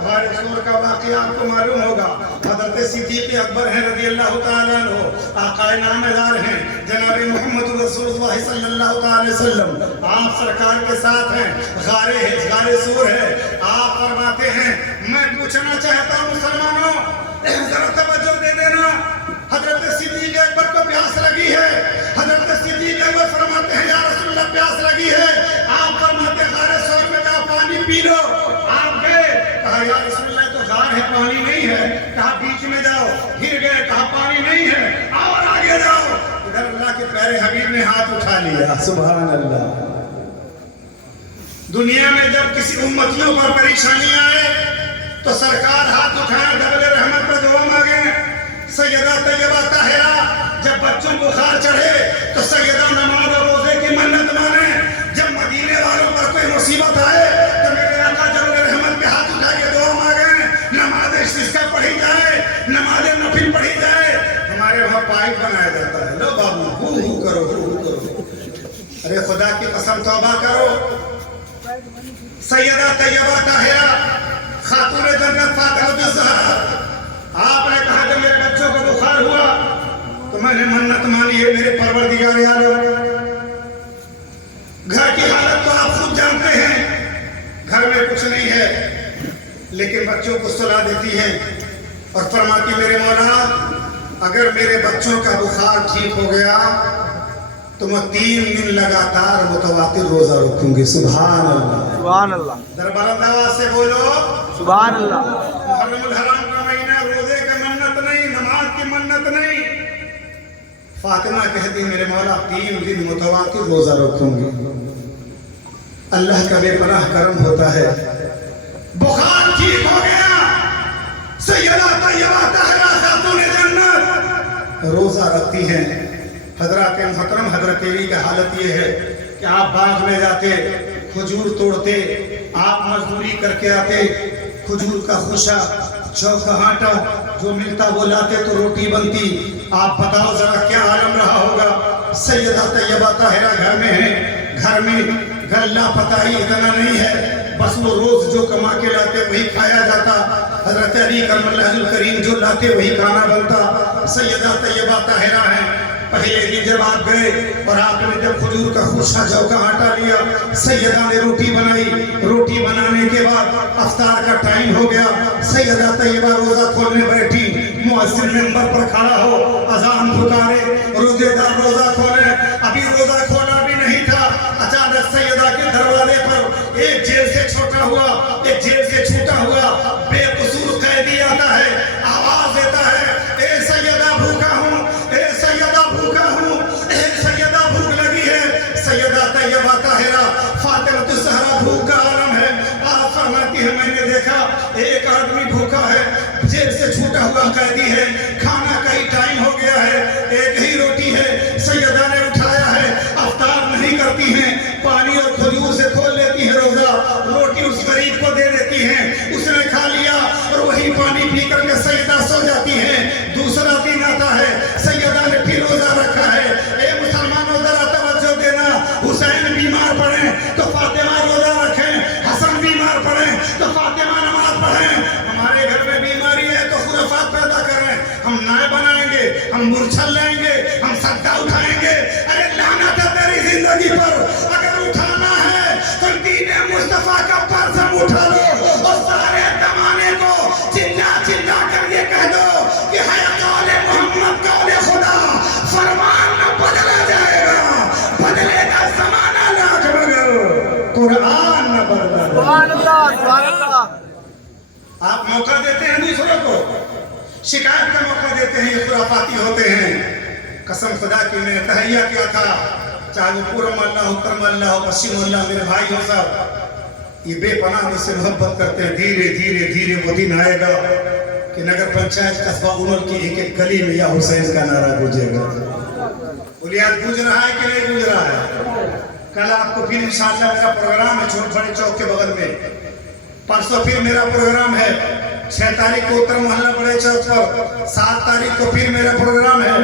हमारे सूर का वाक़या आपको मालूम होगा। हज़रत सिद्दीक़ अकबर हैं रज़ी अल्लाह ताला अन्हु, आक़ाए नामदार हैं जनाब मोहम्मद रसूलुल्लाह सल्लल्लाहु अलैहि वसल्लम। आप सरकार के साथ हैं, गारे सूर है। आप फरमाते हैं, मैं पूछना चाहता हूँ मुसलमानों, जरा तवज्जो दे देना। हज़रत सिद्दीक़ अकबर को प्यास लगी है। हज़रत सिद्दीक़ अकबर फरमाते हैं, या रसूलल्लाह प्यास लगी है। आप फरमाते हैं गारे सूर में जाओ पानी पी लो। आप गए, कहा या रसूलल्लाह तो गार है पानी नहीं है। कहा बीच में जाओ, फिर गए, कहा पानी नहीं है, और आगे जाओ। इधर अल्लाह के प्यारे हबीब ने हाथ उठा लिया। सुभान अल्लाह। दुनिया में जब किसी उम्मतियों पर परेशानी आए तो सरकार हाथ उठाए, दबले रहमत पर दुआ मांगे। सैयदा तैयबा ताहिरा जब बच्चों को बुखार चढ़े तो सैयदा नमाज और रोजे की मन्नत माने। जब मदीने वालों पर कोई मुसीबत आए तो मेरे आका दबले रहमत के हाथ उठा के दुआ मांगे। नमाज इस्तिस्का पढ़ी जाए, नमाज नफिल पढ़ी जाए। हमारे वहाँ पाइप बनाया जाता है, लो बाबू हू हू करो, हू हू करो। अरे खुदा की कसम तौबा करो। सैयदा तैयबा ताहिरा खातून जन्नत फातिमा ज़हरा, आपने कहा जब मेरे बच्चों को बुखार हुआ तो मैंने मन्नत मानी है मेरे परवरदिगार आलम। घर की हालत तो आप खुद जानते हैं, घर में बच्चों को सुला देती हैं और फरमाती मेरे मौला अगर मेरे बच्चों का बुखार ठीक हो गया तो मैं 3 दिन लगातार मुतवातिर रोजा रखूंगी। सुभान अल्लाह, सुभान अल्लाह, दरबार आवाज से बोलो सुभान अल्लाह। मुहर्रमुल हराम का महीना, रोजे की मन्नत नहीं, नमाज की मन्नत नहीं। फातिमा कहती मेरे मौला 3 दिन मुतवातिर रोजा रखूंगी। अल्लाह का बेपनाह करम होता है, बुखार ठीक हो गया, सैयदा तैयबा ताहिरा खातून जन्नत रोजा रखती हैं। हजरत मुहतरम हजरत अली का हालत ये है कि आप बाग में जाते, खजूर तोड़ते, आप मजदूरी करके आते, खजूर का खुशा, चौका आटा जो मिलता वो लाते तो रोटी बनती। आप बताओ जरा क्या आलम रहा होगा। सैयदा तैयबा ताहिरा घर में है, घर में घर लापता ही इतना नहीं है, बस वो रोज जो कमा के लाते वही खाया जाता। हजरत अली करमल्लाहुल करीम जो लाते वही खाना बनता। सैयदा तैयबा ताहिरा है। पहले दिन जब आप गए और आपने जब खजूर का खुशा जौ का आटा लिया, सैयदा ने रोटी बनाई। रोटी बनाने के बाद अफ्तार का टाइम हो गया। सैयदा तैयबा रोजा खोलने बैठी, मुअज्जिन मिंबर पर खड़ा हो, अजान पुकारे, रोजेदार रोजा खोले। अभी रोजा खोला भी नहीं था, अचानक सैयदा के दरवाजे पर एक जेल से छूटा हुआ, एक जेल से छूटा हुआ बेकसूर कैदी आता है, आवाज देता है ए सैयदा भूखा हूँ, ए सैयदा भूखा हूँ, ए सैयदा भूख लगी है। सैयदा तैयबा ताहिरा फातिमा ज़हरा भूख का आलम है। आप फरमाती है मैंने देखा एक आदमी भूखा है, जेल से छूटा हुआ कैदी है, खाना का ही टाइम हो गया है, एक ही रोटी है। सैयदा ने उठाया है, अफ्तार नहीं करती हैं, पानी और खजूर से खोल लेती है रोजा, रोटी उस गरीब को दे देती हैं, उसने खा लिया और वही पानी पी करके सैयदा सो जाती है। दूसरा दिन आता है, सैयदा ने फिर रोजा रखा है। ए मुसलमानों जरा तवज्जो देना, हुसैन बीमार पड़े तो फातिमा रोजा रखें, हसन बीमार पड़े तो फातिमा नमाज पढ़ें। हमारे घर में बीमारी है तो खुराफात पैदा करें, हम नाय बनाएंगे, हम मुरछल लेंगे, हम सद्दा उठाएंगे। अरे लानत है तेरी जिंदगी पर, अगर उठाना है तो दीन मुस्तफा का परचम उठा लो और सारे जमाने को चिल्ला चिल्ला कर ये कह दो कि है कौले मोहम्मद कौले खुदा, फरमान न बदला जाएगा, बदलेगा जमाना लाख मगर कुरान न बदला। सुभान अल्लाह, सुभान अल्लाह। आप मौका देते हैं दूसरों को, शिकायत का मौका देते हैं, ये खुराफाती होते हैं। कसम खुदा की मैंने तहैया किया था, चाहे वो पूर्व मोहल्ला हो, उत्तर मोहल्ला हो, पश्चिम मोहल्ला, मेरे भाई हो सब, ये बेपनाह मुझसे मोहब्बत करते हैं। धीरे धीरे धीरे वो दिन आएगा कि नगर पंचायत कस्बा उमर की एक एक गली में या हुसैन का नारा गूंजेगा। बुनियाद गूंज रहा है कि नहीं गूंज रहा है? कल आपको फिर इंशाअल्लाह मेरा प्रोग्राम है छोट बड़े चौक के बगल में, परसों फिर मेरा प्रोग्राम है 6 तारीख को उत्तर मोहल्ला बड़े चौक पर, 7 तारीख को फिर मेरा प्रोग्राम है,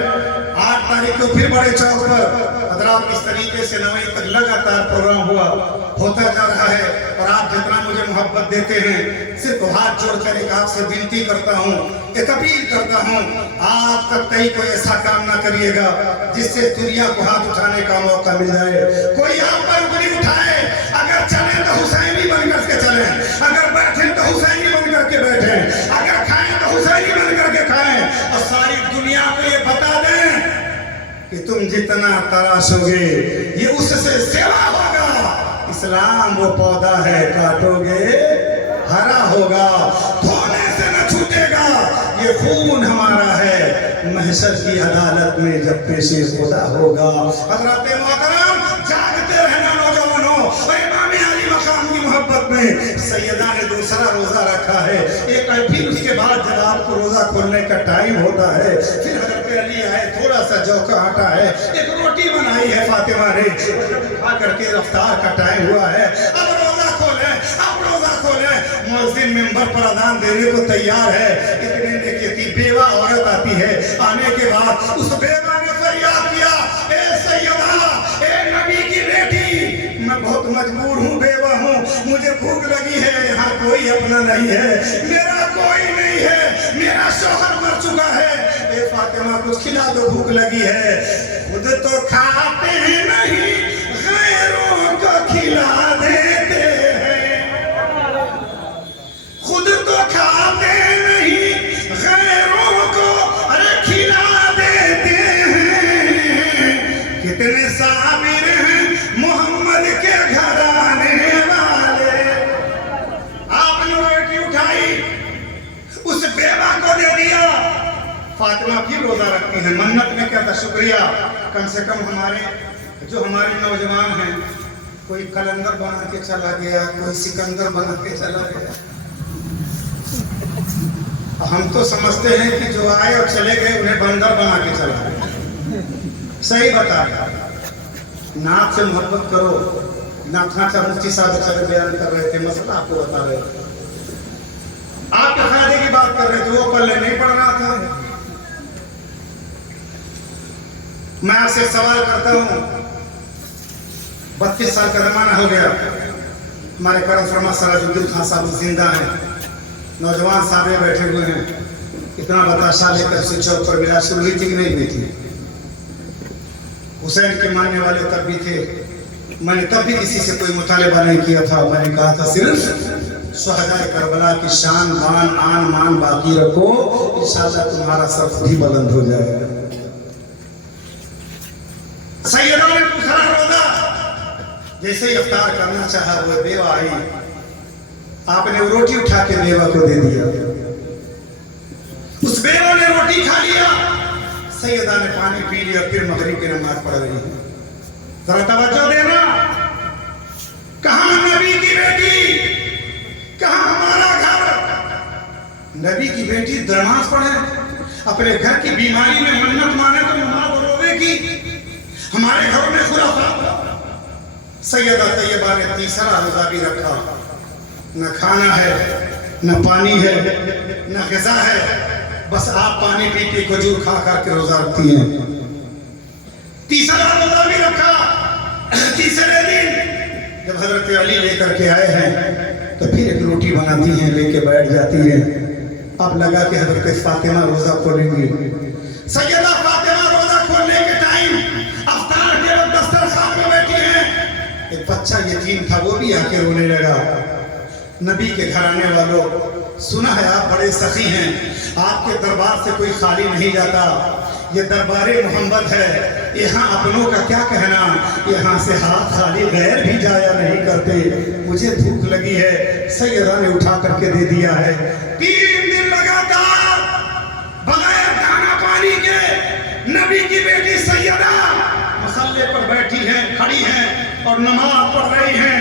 8 तारीख को फिर बड़े चौक पर। हजरात इस तरीके से 9 तक लगातार प्रोग्राम होता जा रहा है और आप जितना मुझे मोहब्बत देते हैं, सिर्फ हाथ जोड़कर एक आपसे विनती करता हूँ, एक अपील करता हूँ, आप कतई कोई ऐसा काम ना करिएगा जिससे दुनिया को हाथ उठाने का मौका मिल जाए। कोई आप पर उंगली उठाए, अगर चले तो हुसैनी बन करके चले, अगर बैठे तो हुसैनी बन करके बैठे, अगर खाएं तो हुसैनी बन करके खाएं और सारी दुनिया को ये बता दें कि तुम जितना तराशोगे ये उससे सेवा होगा। इस्लाम वो पौधा है, काटोगे हरा होगा, धोने से न छूटेगा, ये खून हमारा है, महशर की अदालत में जब पेशे खुदा होगा। हज़रत मोहतरम जागते रहना नौजवानों, और इमाम अली मकाम की मोहब्बत में सैयदा ने दूसरा रोजा रखा है। एक फिर उसके बाद जब आपको रोजा खोलने का टाइम होता है, फिर हज़रत अली आए, थोड़ा सा जौ का आटा है, एक रोटी बनाई है फातिमा ने, खा करके रफ्तार का टाइम हुआ है, अब रोजा खोले, अब रोजा खोले। मुअज्जिन मिंबर पर अज़ान देने को तैयार है, इतने में कहती बेवा औरत आती है। आने के बाद उस बेवा ने फरियाद किया, ए सैयदा, ए नबी की बेटी, मैं बहुत मजबूर हूँ, बेवा हूँ, मुझे भूख लगी है, यहाँ कोई अपना नहीं है, मेरा कोई नहीं है, मेरा शौहर मर चुका है, ए फातिमा कुछ खिला दो, भूख लगी है। खुद तो खाते हैं नहीं, गैरों को खिला देते हैं, खुद तो खा फातिमा भी रोजा रखती हैं। मन्नत में क्या था, शुक्रिया, कम से कम जो हमारे नौजवान हैं, कोई कलंदर बना के चला गया, कोई सिकंदर बना के चला गया। हम तो समझते हैं कि जो आए और चले गए उन्हें बंदर बना के चला गया। सही बता, नाथ से मोहब्बत करो। नाथा मुफ्ती साहब बेचारे बयान कर रहे थे, मसला आपको बता रहे थे, आपके फायदे की बात कर रहे थे, वो पल्ले नहीं पड़ रहा था। मैं आपसे सवाल करता हूं, 32 साल का जमाना हो गया, हमारे करम फरमा सराजुद्दीन खान साहब जिंदा हैं, नौजवान साहब बैठे हुए हैं, इतना बताशा लेकर से चौक पर मिला शुरू हुई थी कि नहीं हुई थी? हुसैन के मानने वाले तब भी थे। मैंने तब भी किसी से कोई मुतालिबा नहीं किया था। मैंने कहा था सिर्फ शहदाए करबला की शान बान आन मान बाकी रखो, इंशाअल्लाह तुम्हारा सर भी बुलंद हो जाएगा। सैयदों ने पूछा रोजा, जैसे ही इफ्तार करना चाहा वो बेवा आई, आपने वो रोटी उठा के बेवा को दे दिया, उस बेवा ने रोटी खा लिया, सैयदा ने पानी पी लिया, फिर मगरिब की नमाज पढ़ रही है। जरा तवज्जो देना, कहां नबी की बेटी, कहां हमारा घर। नबी की बेटी नमाज पढ़े, अपने घर की बीमारी में मन्नत माने तो नमाज रोवेगी। हमारे घरों में खुराफात। सैयदा तैयबा ने तीसरा रोजा भी रखा, न खाना है, न पानी है, न ग़िज़ा है, बस आप पानी पी के खजूर खा खा के रोजा रखती हैं। तीसरा रोजा भी रखा। तीसरे दिन जब हजरत अली लेकर के आए हैं तो फिर एक रोटी बनाती हैं, लेके बैठ जाती हैं। अब लगा कि हजरत फातिमा रोजा खोलेंगी। सैयदा फातिमा रोजा खोलने के टाइम अफ्तार के वक्त दस्तरखान में बैठी हैं। एक बच्चा यतीम था, वो भी आके रोने लगा। नबी के घर आने वालों, सुना है आप बड़े सखी हैं, आपके दरबार से कोई खाली नहीं जाता, ये दरबारे मोहम्मद है, यहाँ अपनों का क्या कहना, यहाँ से हाथ खाली गैर भी जाया नहीं करते। मुझे भूख लगी है, सैयदा ने उठा करके दे दिया है। 3 दिन लगातार बगैर दाना पानी के नबी की बेटी सैयदा मसल्ले पर बैठी हैं, खड़ी हैं और नमाज पढ़ रही हैं।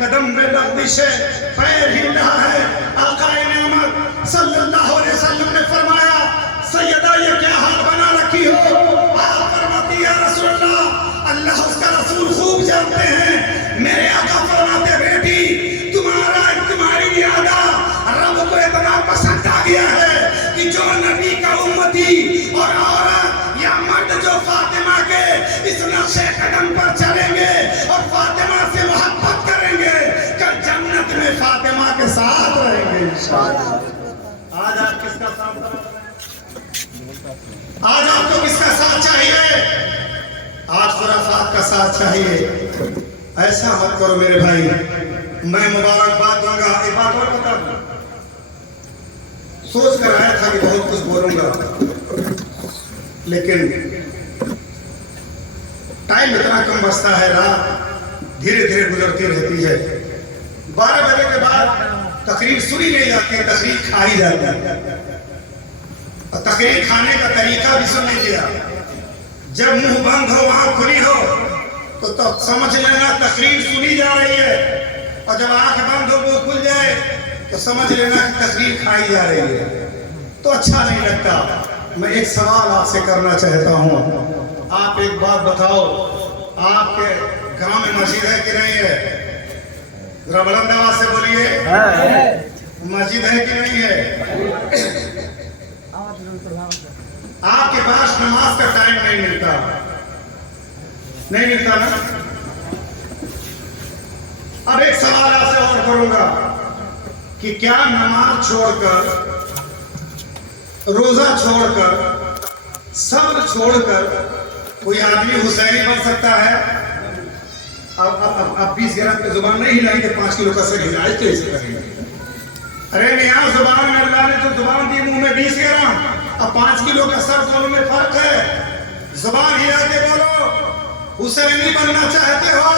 कदम में लग़्ज़िश है, पैर हिल रहा है। आक़ाए नेमत सल्लल्लाहु अलैहि वसल्लम ने फरमाया, सैयदा ये क्या हाल बना रखी हो? आप फरमाती या रसूल अल्लाह, अल्लाह उसका रसूल खूब जानते हैं। मेरे आका फरमाते, बेटी तुम्हारी यादा रब को इतना पसंद आ गया है कि जो नबी का उम्मती और औरत या मर्द जो फातिमा के इस नक्शे कदम पर चलेंगे और फातिमा से मोहब्बत करेंगे, कल जन्नत में फातिमा के साथ रहेंगे इंशाअल्लाह। आज आप किसका साथ करेंगे? आज आपको किसका साथ चाहिए? आज खुराफात का साथ चाहिए। ऐसा मत करो मेरे भाई, मैं मुबारकबाद दूंगा। एक बात और बता दूं, सोच कर आया था कि बहुत कुछ बोलूंगा, लेकिन टाइम इतना कम बचता है, रात धीरे धीरे गुजरती रहती है। 12 बजे के बाद तकरीर सुनी नहीं जाती, तकरीर खाई जाती है। और तकरीर खाने का तरीका भी सुन लीजिए। जब मुंह बंद हो आंख खुली हो तो समझ लेना तकरीर सुनी जा रही है, और जब आंख बंद हो मुंह खुल जाए तो समझ लेना कि तकरीर खाई जा रही है। तो अच्छा नहीं लगता। मैं एक सवाल आपसे करना चाहता हूँ, आप एक बात बताओ, आपके गांव में मस्जिद है कि नहीं है? जरा बुलंद आवाज से बोलिए, मस्जिद है कि नहीं है? आपके पास नमाज का टाइम नहीं मिलता ना? अब एक सवाल आपसे और करूंगा कि क्या नमाज छोड़कर, रोजा छोड़कर, सब्र छोड़कर कोई आदमी हुसैनी बन सकता है? अब 20 ग्राम की जुबान नहीं हिलाई तो 5 किलो का सर हिलाए कैसे करेंगे? अरे यहाँ जुबान में अल्लाह ने जो जुबान दी मुंह में 20 ग्राम, अब 5 किलो का सर, दोनों में फर्क है। जुबान हिला के बोलो, हुसैनी बनना चाहते हो,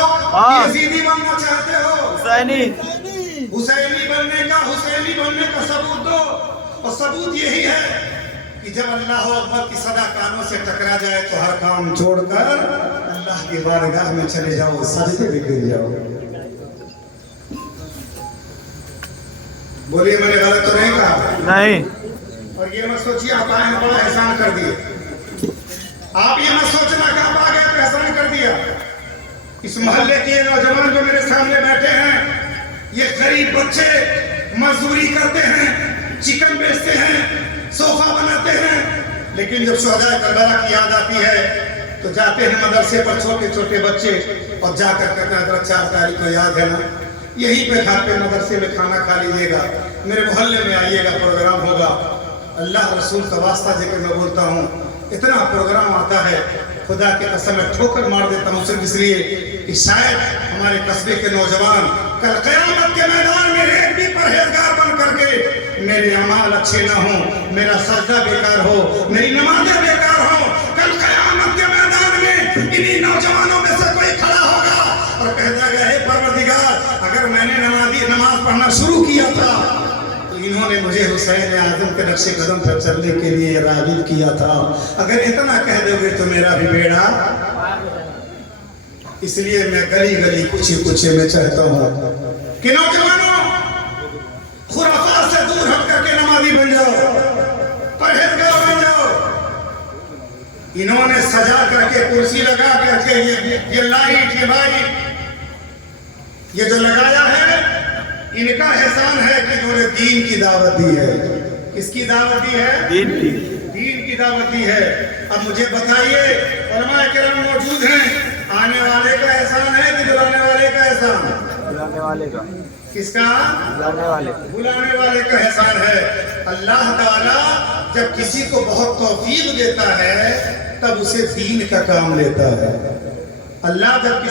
यजीदी बनना चाहते हो? हुसैनी बनने का सबूत दो। और सबूत यही है कि کہ جب اللہ اکبر کی صدا کانوں سے ٹکرا جائے تو ہر کام چھوڑ کر اللہ کی بارگاہ میں چلے جاؤ، سجدے میں گر جاؤ۔ بولیے میں نے غلط تو نہیں کہا؟ نہیں۔ اور یہ مت سوچیے آپ آئے ہیں بڑا احسان کر دیے، آپ یہ مت سوچنا کہ آپ آ گئے تو احسان کر دیا۔ اس محلے کے یہ نوجوان جو میرے سامنے بیٹھے ہیں، یہ غریب بچے مزدوری کرتے ہیں، چکن بیچتے ہیں، صوفہ بناتے ہیں، لیکن جب شہداء کربلا کی یاد آتی ہے تو جاتے ہیں مدرسے پر چھوٹے چھوٹے بچے اور جا کر کہتے ہیں حضرت 4 تاریخ کو یاد ہے نا، یہیں پہ گھر پہ مدرسے میں کھانا کھا لیجیے گا، میرے محلے میں آئیے گا، پروگرام ہوگا۔ اللہ رسول کا واسطہ دے کر میں بولتا ہوں، اتنا پروگرام آتا ہے، خدا کے قسم میں ٹھوکر مار دیتا ہوں، صرف اس لیے کہ شاید ہمارے قصبے کے نوجوان کل قیامت کے میدان میں ایک بھی پرہیزگار بن کر کے میرے اعمال اچھے نہ ہوں، میرا سجدہ بیکار ہو، میری نمازیں بیکار ہوں، کل قیامت کے میدان میں انہی نوجوانوں میں سے کوئی کھڑا ہوگا اور کہتا گا، اے پروردگار، اگر میں نے نماز پڑھنا شروع کیا تھا تو انہوں نے مجھے حسین اعظم کے نقش قدم پر چلنے کے لیے راغب کیا تھا، اگر اتنا کہہ دو گے تو میرا بھی بیڑا۔ اس لیے میں گلی گلی کوچے میں چاہتا ہوں کہ نوجوانوں خرافات سے دور ہٹ کر کے نمازی بن جاؤ، پرہیزگار بن جاؤ۔ انہوں نے سجا کر کے کرسی لگا کر کے یہ لائٹ، یہ بائٹ، یہ جو لگایا ہے، ان کا احسان ہے کہ انہوں نے دین کی دعوت دی ہے۔ کس کی دعوت دی ہے؟ دین کی دعوت دی ہے۔ اب مجھے بتائیے، علماء کرام موجود ہیں، آنے والے کا احسان ہے کہ بلانے والے کا احسان؟ بلانے والے کا۔ کس کا؟ بلانے والے کا۔ بلانے والے کا احسان ہے۔ اللہ تعالیٰ جب کسی کو بہت توفیق دیتا ہے تب اسے دین کا کام لیتا ہے۔ اللہ جب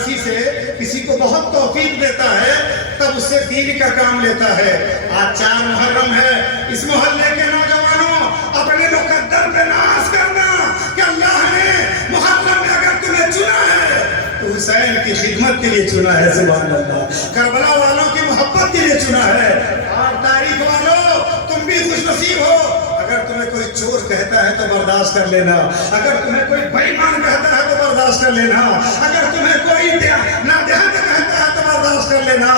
کسی کو بہت توفیق دیتا ہے تب اسے دین کا کام لیتا ہے۔ آج 4 محرم ہے، اس محلے کے نوجوانوں اپنے مقدر پہ ناز کرنا کہ اللہ نے محرم میں اگر تمہیں چنا ہے تو حسین کی خدمت کے لیے چنا ہے، سبحان اللہ، کربلا والوں کی محبت کے لیے چنا ہے۔ 8 تاریخ والوں تم بھی خوش نصیب ہو، اگر تمہیں کوئی چور کہتا ہے تو برداشت کر لینا، اگر تمہیں کوئی بے ایمان کہتا ہے تو برداشت کر لینا، اگر تمہیں کوئی نادہت کہتا ہے تو برداشت کر لینا،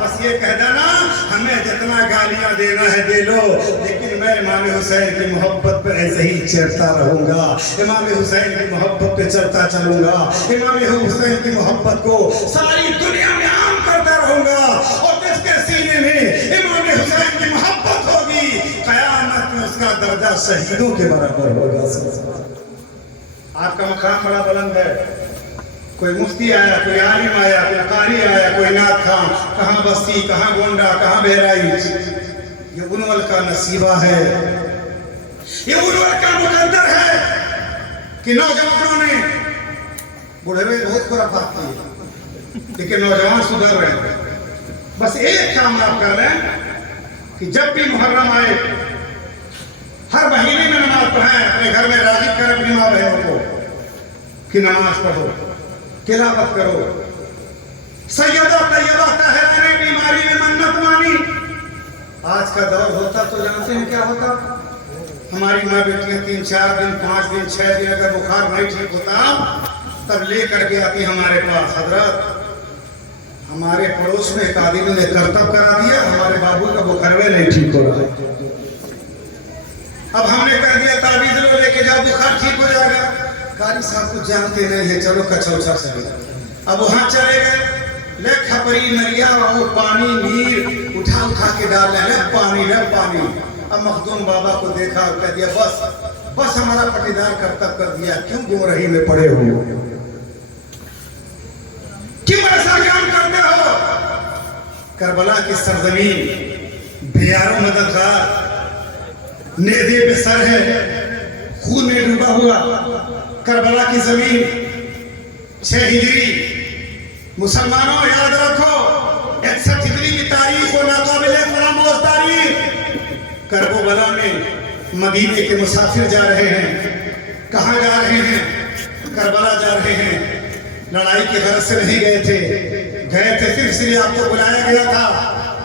بس یہ کہہ دینا ہمیں جتنا گالیاں دینا ہے دے لو، لیکن میں امام حسین کی محبت پہ ایسے ہی چڑھتا رہوں گا، امام حسین کی محبت پہ چڑھتا چلوں گا، امام حسین کی محبت کو ساری دنیا میں عام کرتا رہوں گا، اور جس کے سینے میں امام حسین کی محبت ہوگی قیامت میں اس کا درجہ شہیدوں کے برابر ہوگا۔ آپ کا مقام بڑا بلند ہے، کوئی مفتی آیا، کوئی عالم آیا، کوئی قاری آیا، کوئی نعت خواں، کہاں بستی، کہاں گونڈا، کہاں بہرائچ، یہ انول کا نصیبہ ہے، یہ انول کا مقدر ہے کہ نوجوانوں نے بوڑھے ہوئے بہت خرافات کی، لیکن نوجوان سدھر رہے ہیں۔ بس ایک کام آپ کر رہے ہیں کہ جب بھی محرم آئے ہر مہینے میں نماز پڑھائیں، اپنے گھر میں راغب کریں اپنی ماں بہنوں کو کہ نماز پڑھو، تلاوت کرو۔ سیدہ طیبہ طاہرہ نے بیماری میں منت مانی، آج کا دور ہوتا تو جانتے ہیں کیا ہوتا؟ ہماری ماں بیٹیاں 3 4 دن 5 دن 6 دن اگر بخار نہیں ٹھیک ہوتا تب لے کر کے آتی ہمارے پاس، حضرت ہمارے پڑوس میں ایک آدمی نے کرتب کرا دیا، ہمارے بابو کا بخاروے نہیں ٹھیک ہو رہا ہے، اب ہم نے کہہ دیا تعویذ لو لے کے جاؤ بخار ٹھیک ہو جائے گا، قاری صاحب کو جانتے نہیں ہے، چلو کچوچا سے لے، اب وہاں چلے گئے، لے کھپری نریا وہ پانی نیل اٹھا کے ڈال رہے ہیں، لے پانی، اب مخدوم بابا کو دیکھا اور کہہ دیا بس ہمارا پٹیدار کرتب کر دیا، کیوں گمراہی میں پڑے ہو، کیوں ایسا کام کرتے ہو؟ کربلا کی سرزمین بے یار و مددگار، نیزے پہ سر ہے، خون میں ڈوبا ہوا کربلا کی زمین، 6 ہجری، مسلمانوں یاد رکھو 61 ہجری کی تاریخ و ناقابل فراموش تاریخ، کربلا میں مدینے کے مسافر جا رہے ہیں، کہاں جا رہے ہیں؟ کربلا جا رہے ہیں، لڑائی کی غرض سے نہیں گئے تھے صرف اس لیے آپ کو بلایا گیا تھا،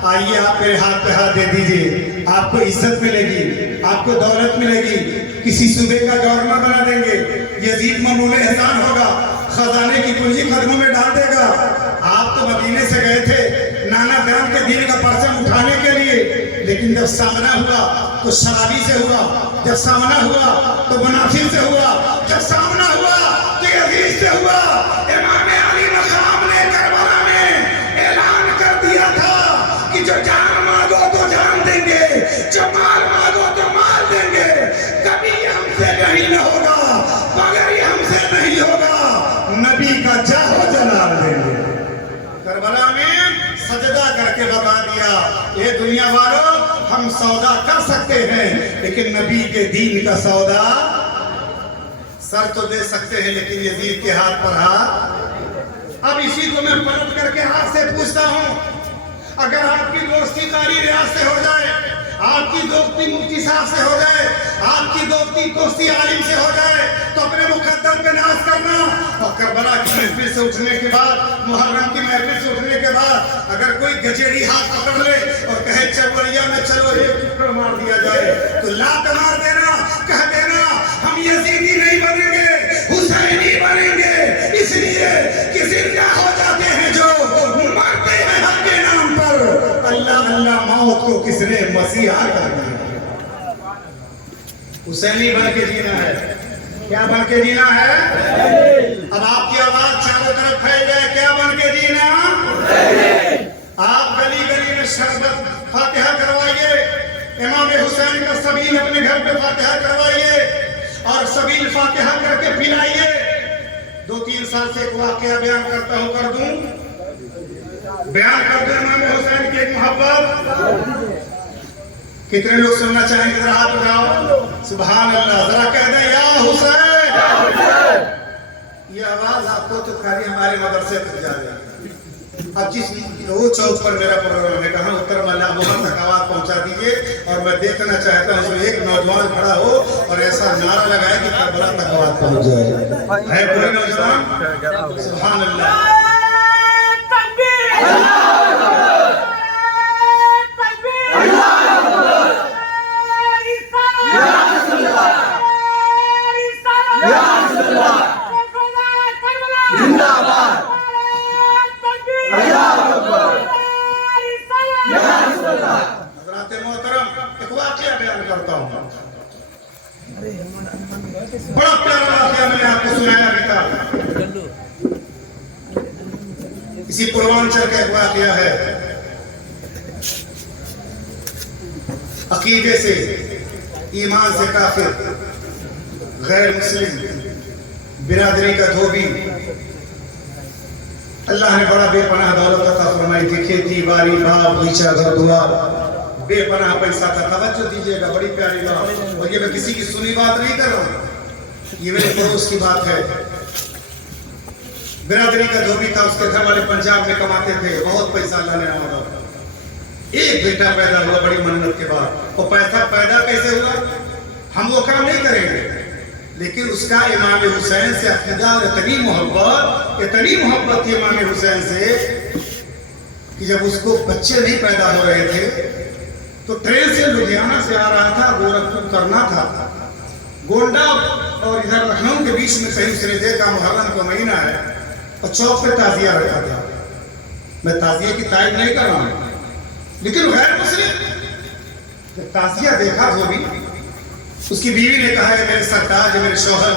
آئیے آپ میرے ہاتھ پہ ہاتھ دے دیجئے، آپ کو عزت ملے گی، آپ کو دولت ملے گی، किसी सूबे का गवर्नर बना देंगे, यजीद ममनून एहसान होगा, खजाने की पूंजी कदमों में डाल देगा। आप तो मदीने से गए थे नाना ग्राम के दीन का परचम उठाने के लिए, लेकिन जब सामना हुआ तो शराबी से हुआ, जब सामना हुआ तो मुनाफिक से हुआ, जब सामना हुआ तो यजीद से हुआ। इमाम अली मकाम ने करबला में ऐलान कर दिया था कि जो जान मांगो तो जान देंगे, जो माल मांगो तो माल देंगे, कभी हमसे नहीं न होगा, मगर ये हमसे नहीं होगा, नबी का जाहो जलाल देंगे। करबला में सजदा करके बता दिया, ये दुनिया वालों हम सौदा कर सकते हैं, लेकिन नबी के दीन का सौदा सर तो दे सकते हैं, लेकिन यजीद के हाथ पर हाथ। अब इसी को मैं पलट करके आपसे पूछता हूं, अगर आपकी दोस्ती कारी रियाज से हो जाए, आपकी दोस्ती मुफ्ती साहब से हो जाए, आपकी दोस्ती आलिम से हो जाए, तो अपने मुकद्दर पे नाज करना। और करबला की महफिल से उठने के बाद, मुहर्रम की महफिल से उठने के बाद अगर कोई गजेड़ी हाथ पकड़ ले और कहे चवड़िया में चलो एक टुकड़ा मार दिया जाए, तो लात मार देना, कह देना हम यजीदी नहीं बनेंगे, हुसैनी बनेंगे, इसलिए कि जिंदा हो जाते हैं जो मरते हैं हक के नाम पर। अल्लाह अल्लाह मौत को किसने मसीहा कर दिया। हुसैनी बन के जीना है, क्या बन के जीना है? अब आपकी आवाज चारों तरफ फैल जाए, क्या बन के जीना? आप गली गली में शरबत फातिहा करवाइए, इमाम हुसैन का सबील अपने घर पे फातिहा करवाइए और सबील फातिहा करके पिलाइए। 2-3 साल से एक वाकया बयान करता हूं, कर दूं, बयान कर दूं इमाम हुसैन की एक मोहब्बत। कितने लोग सुनना चाहेंगे? जरा हाथ उठाओ, सुभान अल्लाह, जरा कह दे या हुसैन। ये आवाज आपको तो खाली हमारे मदरसे तक जा रही है। अब जिस वो चौक पर मेरा प्रोग्राम है, कहा उत्तर मल्ला मोहन तक आवाज पहुंचा दीजिए, और मैं देखना चाहता हूँ एक नौजवान खड़ा हो और ऐसा नारा लगाए कि करबला तक आवाज पहुंच जाए। है कोई नौजवान? सुभान अल्लाह। बड़ा प्यारा वाकया मैंने आपको सुनाया भी था। इसी पूर्वांचल का एक वाकया है। अकीदे से, ईमान से काफिर, गैर मुस्लिम, बिरादरी का धोबी, अल्लाह ने बड़ा बेपनाह दौलत अता फरमाई थी, खेती बाड़ी बाग बगीचा घर द्वार, बेपनाह पैसा था। तवज्जो दीजिएगा, बड़ी प्यारी बात, और ये मैं किसी की सुनी बात नहीं कर रहा हूँ, ये मेरे पड़ोस की बात है। बिरादरी का धोबी था, उसके घर वाले पंजाब में कमाते थे, बहुत पैसा अल्लाह ने नवाजा। एक बेटा पैदा हुआ बड़ी मन्नत के बाद। वो पैसा पैदा कैसे हुआ हम वो काम नहीं करेंगे, लेकिन उसका इमाम हुसैन से अकीदा और इतनी मोहब्बत थी इमाम हुसैन से कि जब उसको बच्चे नहीं पैदा हो रहे थे तो ट्रेन से लुधियाना से आ रहा था, गोरखपुर करना था, गोंडा और इधर लखनऊ के बीच में कहीं उसने देखा मुहर्रम का महीना है और चौक पे ताजिया रखा था। मैं ताजिया की तारीफ नहीं कर रहा हूं, लेकिन गैर मुस्लिम ताजिया देखा वो भी, उसकी बीवी ने कहा है मेरे सरताज मेरे शौहर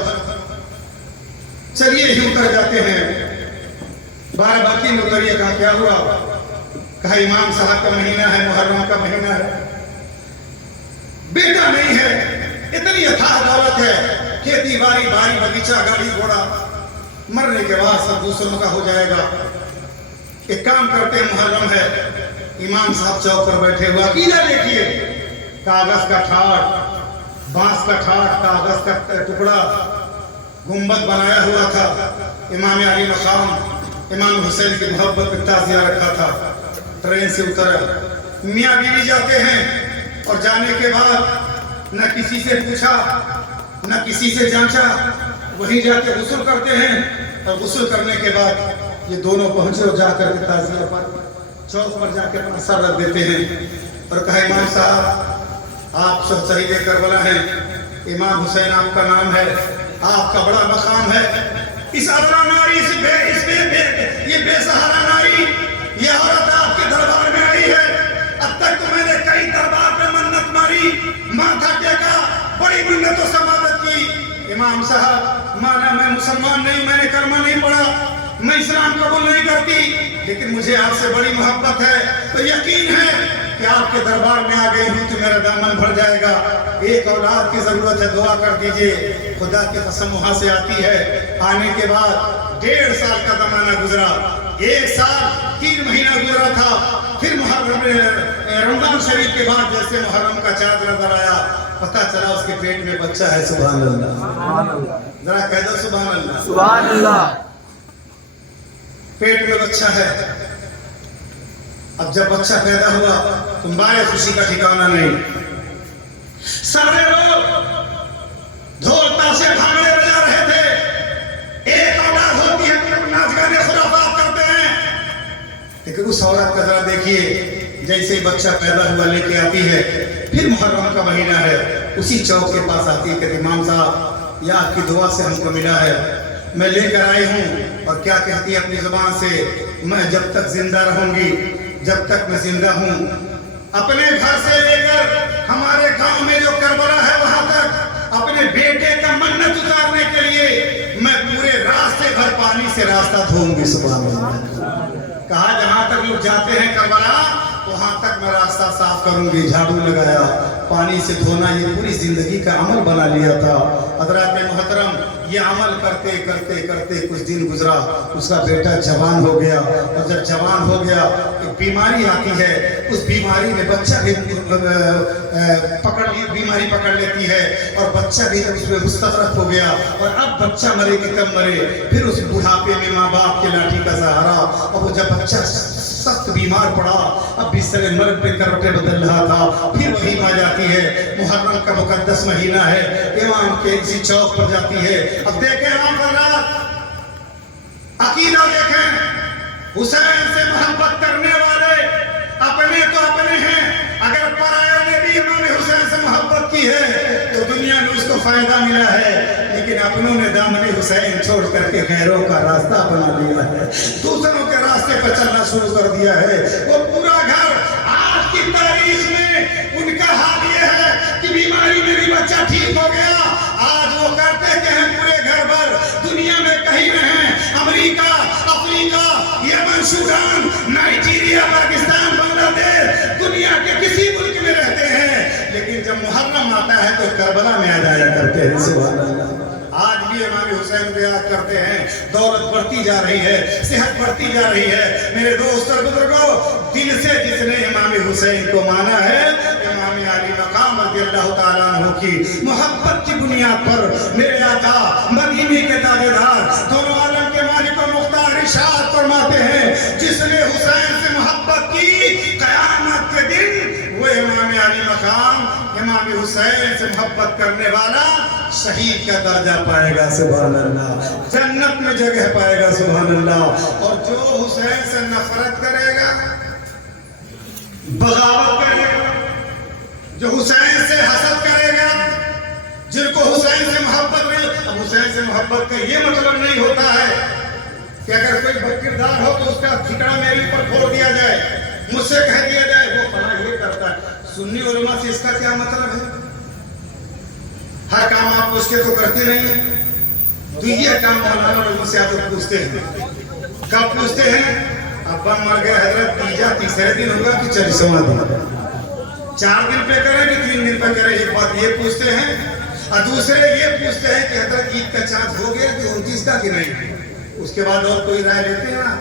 चलिए ही उतर जाते हैं। बाराबाकी में उतरिए। कहा क्या हुआ? कहा इमाम साहब का महीना है, मुहर्रम का महीना है, बेटा नहीं है, इतनी अथाह दौलत है, खेती बाड़ी बाड़ी बगीचा गाड़ी घोड़ा, मरने के बाद सब दूसरों का हो जाएगा। एक काम करते हैं, मुहर्रम है, इमाम साहब चौक पर बैठे हुआ, अकीदा देखिए, कागज का ठाट, बांस का ठाट, कागज का टुकड़ा, गुंबद बनाया हुआ था। इमाम अली मकाम इमाम हुसैन की मोहब्बत में ताजिया रखा था। ट्रेन से उतरा, मियाँ बीवी जाते हैं और जाने के बाद न किसी से पूछा न किसी से जांचा, वहीं जाके गुस्ल करते हैं और गुस्ल करने के बाद ये दोनों पहुंचे और जाकर के ताजिया पर चौक पर जाके अपना सर रख देते हैं और कहा इमाम साहब आप सब शहीद करबला हैं, इमाम हुसैन आपका नाम है, आपका बड़ा मकाम है। इस अबला नारी ये बेसहारा नारी, ये औरत आपके दरबार में आई है। अब तक तो मैंने कई दरबार में मन्नत मारी, माथा टेका, बड़ी मन्नतों से मदद की। इमाम साहब माना मैं मुसलमान नहीं, मैंने कलमा नहीं पढ़ा, मैं इस्लाम कबूल नहीं करती, लेकिन मुझे आपसे बड़ी मोहब्बत है, तो यकीन है कि आपके दरबार में आ गई हूँ तो मेरा दामन भर जाएगा। एक औलाद की जरूरत है, दुआ कर दीजिए। खुदा की कसम वहां से आती है। आने के बाद 1.5 साल का जमाना गुजरा, 1 साल 3 महीना गुजरा था। फिर रमजान शरीफ के बाद जैसे मुहर्रम का चाँद नजर आया, पता चला उसके पेट में बच्चा है। सुभान अल्लाह, जरा कह दो सुभान अल्लाह। सुभान अल्लाह। पेट में बच्चा है। अब जब बच्चा पैदा हुआ तो हमारे खुशी का ठिकाना नहीं। सारे लोग ढोल ताशे भांगड़े बजा रहे थे। एक औलाद होती है तो नाच गाने खुराफात करते हैं, लेकिन उस औरत का जरा देखिए, जैसे ही बच्चा पैदा हुआ लेके आती है। फिर मुहर्रम का महीना है, उसी चौक के पास आती है कि इमाम साहब ये आपकी दुआ से हमको मिला है, मैं लेकर आई हूँ। और क्या कहती है अपनी जुबान से, मैं जब तक जिंदा रहूंगी, जब तक मैं जिंदा हूँ, अपने घर से लेकर हमारे गांव में जो करबला है वहां तक अपने बेटे का मन्नत उतारने के लिए मैं पूरे रास्ते भर पानी से रास्ता धोऊंगी। सुभान अल्लाह। कहा जहां तक लोग जाते हैं करबला वहां तक मैं रास्ता साफ करूंगी। झाड़ू लगाया, पानी से धोना ये पूरी जिंदगी का अमल बना लिया था। हज़रात मोहतरम, ये अमल करते करते करते कुछ दिन गुजरा, उसका बेटा जवान हो गया। और जब जवान हो गया एक बीमारी आती है, उस बीमारी में बच्चा भी बीमारी पकड़ लेती है और बच्चा भी उसमें मुस्तगरक हो गया। और अब बच्चा मरे कि तब मरे। फिर उस बुढ़ापे में माँ बाप के लाठी का सहारा, और वो जब बच्चा सख्त बीमार पड़ा, अब बिस्तर मर्द पे करवटें बदल रहा था, फिर वही आ जाती है। मुहर्रम का मुकद्दस महीना है, इमाम के इसी चौक पर जाती है। अब देखें आप अकीदा देखें, हुसैन से मोहब्बत करने वाले अपने तो अपने हैं, अगर पराया ने भी इमाम हुसैन से मोहब्बत की है तो दुनिया में उसको फायदा मिला है। लेकिन अपनों ने दामन हुसैन छोड़ करके गैरों का रास्ता बना लिया है, दूसरों के रास्ते पर चलना शुरू कर दिया है। वो पूरा घर आज की तारीख में उनका हाल ये है कि बीमारी में भी बच्चा ठीक हो गया। आज वो करते कि हम पूरे घर भर दुनिया में कहीं रहें, America, Africa, Yemen, Sudan, Nigeria, Pakistan, Bangladesh, दुनिया के किसी मुल्क में रहते हैं, लेकिन जब मुहर्रम आता है तो करबला में आ जाया करते हैं। सुभान अल्लाह। आज भी इमाम हुसैन को याद करते हैं। दौलत बढ़ती जा रही है, सेहत बढ़ती जा रही है। मेरे दोस्त और बुजुर्गों, दिल से जिसने इमाम हुसैन को माना है, इमाम अली मकाम रज़ियल्लाहु ताला अन्हु की मोहब्बत की बुनियाद पर मेरे आका मदीने के ताबेदार दोनों आलम के मालिक और मुख्तार इरशाद फरमाते हैं, जिसने हुसैन से मोहब्बत की क़यामत के दिन वो इमाम अली मकाम इमाम हुसैन से मोहब्बत करने वाला शहीद का दर्जा पाएगा। सुभान अल्लाह। जन्नत में जगह पाएगा। सुभान अल्लाह। और जो हुसैन से नफरत करेगा, बगावत करेगा, जो हुसैन से हसद करेगा, जिनको हुसैन से मोहब्बत नहीं, अब हुसैन से मोहब्बत का ये मतलब नहीं होता है कि अगर कोई बदकिरदार हो तो उसका ठिकाना मेरे पर फोड़ दिया जाए, मुझसे कह दिया जाए वो फला ये करता है। सुन्नी उलमा से इसका क्या मतलब है? हर काम आप उसके तो करते नहीं है। तो ये काम मौलाना लोगों से आप पूछते हैं, कब पूछते हैं? अब्बा मर गए हजरत, तीजा तीसरे दिन होगा कि 40वां दिन, 4 दिन पे करें कि 3 दिन पे करें? एक बात ये पूछते हैं। और दूसरे ये पूछते हैं कि हजरत ईद का चाँद हो गया कि 29 का कि नहीं? उसके बाद और कोई राय लेते हैं ना?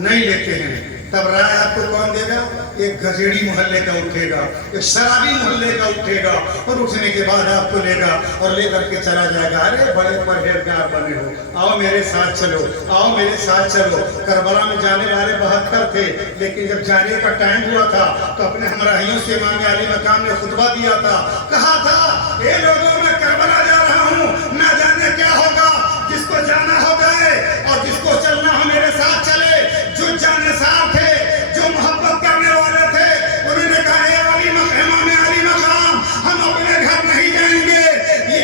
नहीं लेते हैं। तब राय आपको कौन देगा? एक गजेड़ी मोहल्ले का उठेगा, एक शराबी मोहल्ले का उठेगा, और उठने के बाद आपको लेगा और लेकर के चला जाएगा। अरे बड़े परहेजगार बने हो, आओ मेरे साथ चलो, आओ मेरे साथ चलो। करबला में जाने वाले 72 थे, लेकिन जब जाने का टाइम हुआ था तो अपने हमराहियों से इमाम अली मकाम ने खुतबा दिया था, कहा था, ए लोगों मैं करबला जा रहा हूँ, ना जाने क्या होगा, जिसको जाना हो जाए और जिसको चलना हो मेरे साथ चले। जो जानसार थे, जो मोहब्बत करने वाले थे, उन्होंने कहा इमाम अली मकाम हम अपने घर नहीं जाएंगे, ये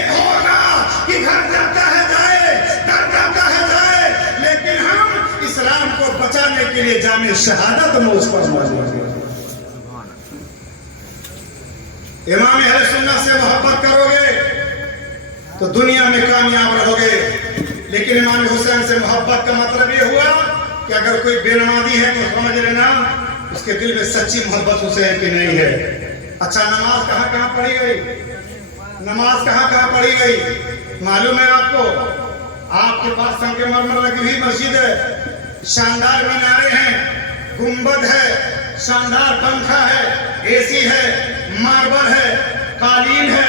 इनाम शहादत नोश फरमा लीजिए। इमाम अहले सुन्नत से मोहब्बत करोगे तो दुनिया में कामयाब रहोगे, लेकिन इमाम हुसैन से मोहब्बत का मतलब ये हुआ कि अगर कोई बेनमाजी है तो समझ लेना उसके दिल में सच्ची मोहब्बत हुसैन की नहीं है। अच्छा, नमाज कहाँ कहाँ पढ़ी गई? नमाज कहाँ कहाँ पढ़ी गई मालूम है आपको? आपके पास संगमरमर लगी हुई मस्जिद है, शानदार मीनारे हैं, गुंबद है, शानदार पंखा है, एसी है, मार्बल है, कालीन है,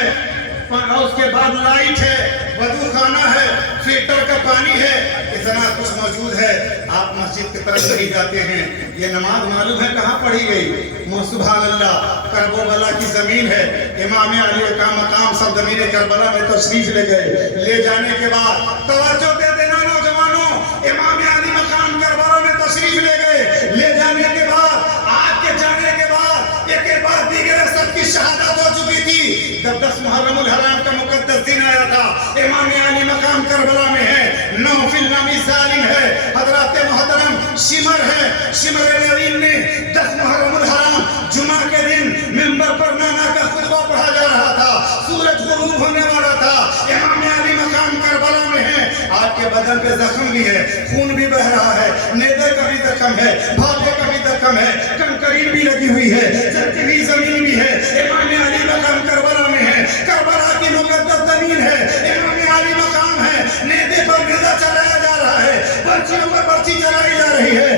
और उसके बाद लाइट है, वजू खाना है, फिल्टर का पानी है, इतना कुछ मौजूद है। आप मस्जिद की तरफ नहीं जाते हैं। ये नमाज मालूम है कहाँ पढ़ी गई? सुभान अल्लाह, करबला की जमीन है, इमाम अली का मकाम सब जमीन करबला में तशरीफ ले गए। ले जाने के बाद तवज्जो दे देना नौजवानों, इमाम अली मकाम करबला में तशरीफ ले गए। ले जाने के बाद आपके जाने के बाद एक के बाद दीगर सबकी शहादत हो चुकी थी। जब 10 मुहर्रमुल हराम का मुकद्दस दिन आया था, इमाम अली मकाम करबला में है, नौफिल नामी सालिम है, हजरत मोहतरम शिमर है, शिमर नवीन ने 10 मुहर्रमुल हराम जुमा के दिन मिंबर पर नाना का खुतबा पढ़ा जा रहा था, सूरज गुरूब होने वाला था, इमाम अली मकाम करबला में है। आपके बदन पे जख्म भी है, खून भी बह रहा है, नेदे का भी जख्म है, भाले का भी जख्म है, कंकरीर भी लगी हुई है, जलती हुई जमीन भी है, इमाम अली मकाम करबला में है, करबला की मुकद्दस जमीन है, इमाम अली मकाम है, नेदे पर नेदा चलाया जा रहा है, बच्चियों पर बच्ची चलाई जा रही है,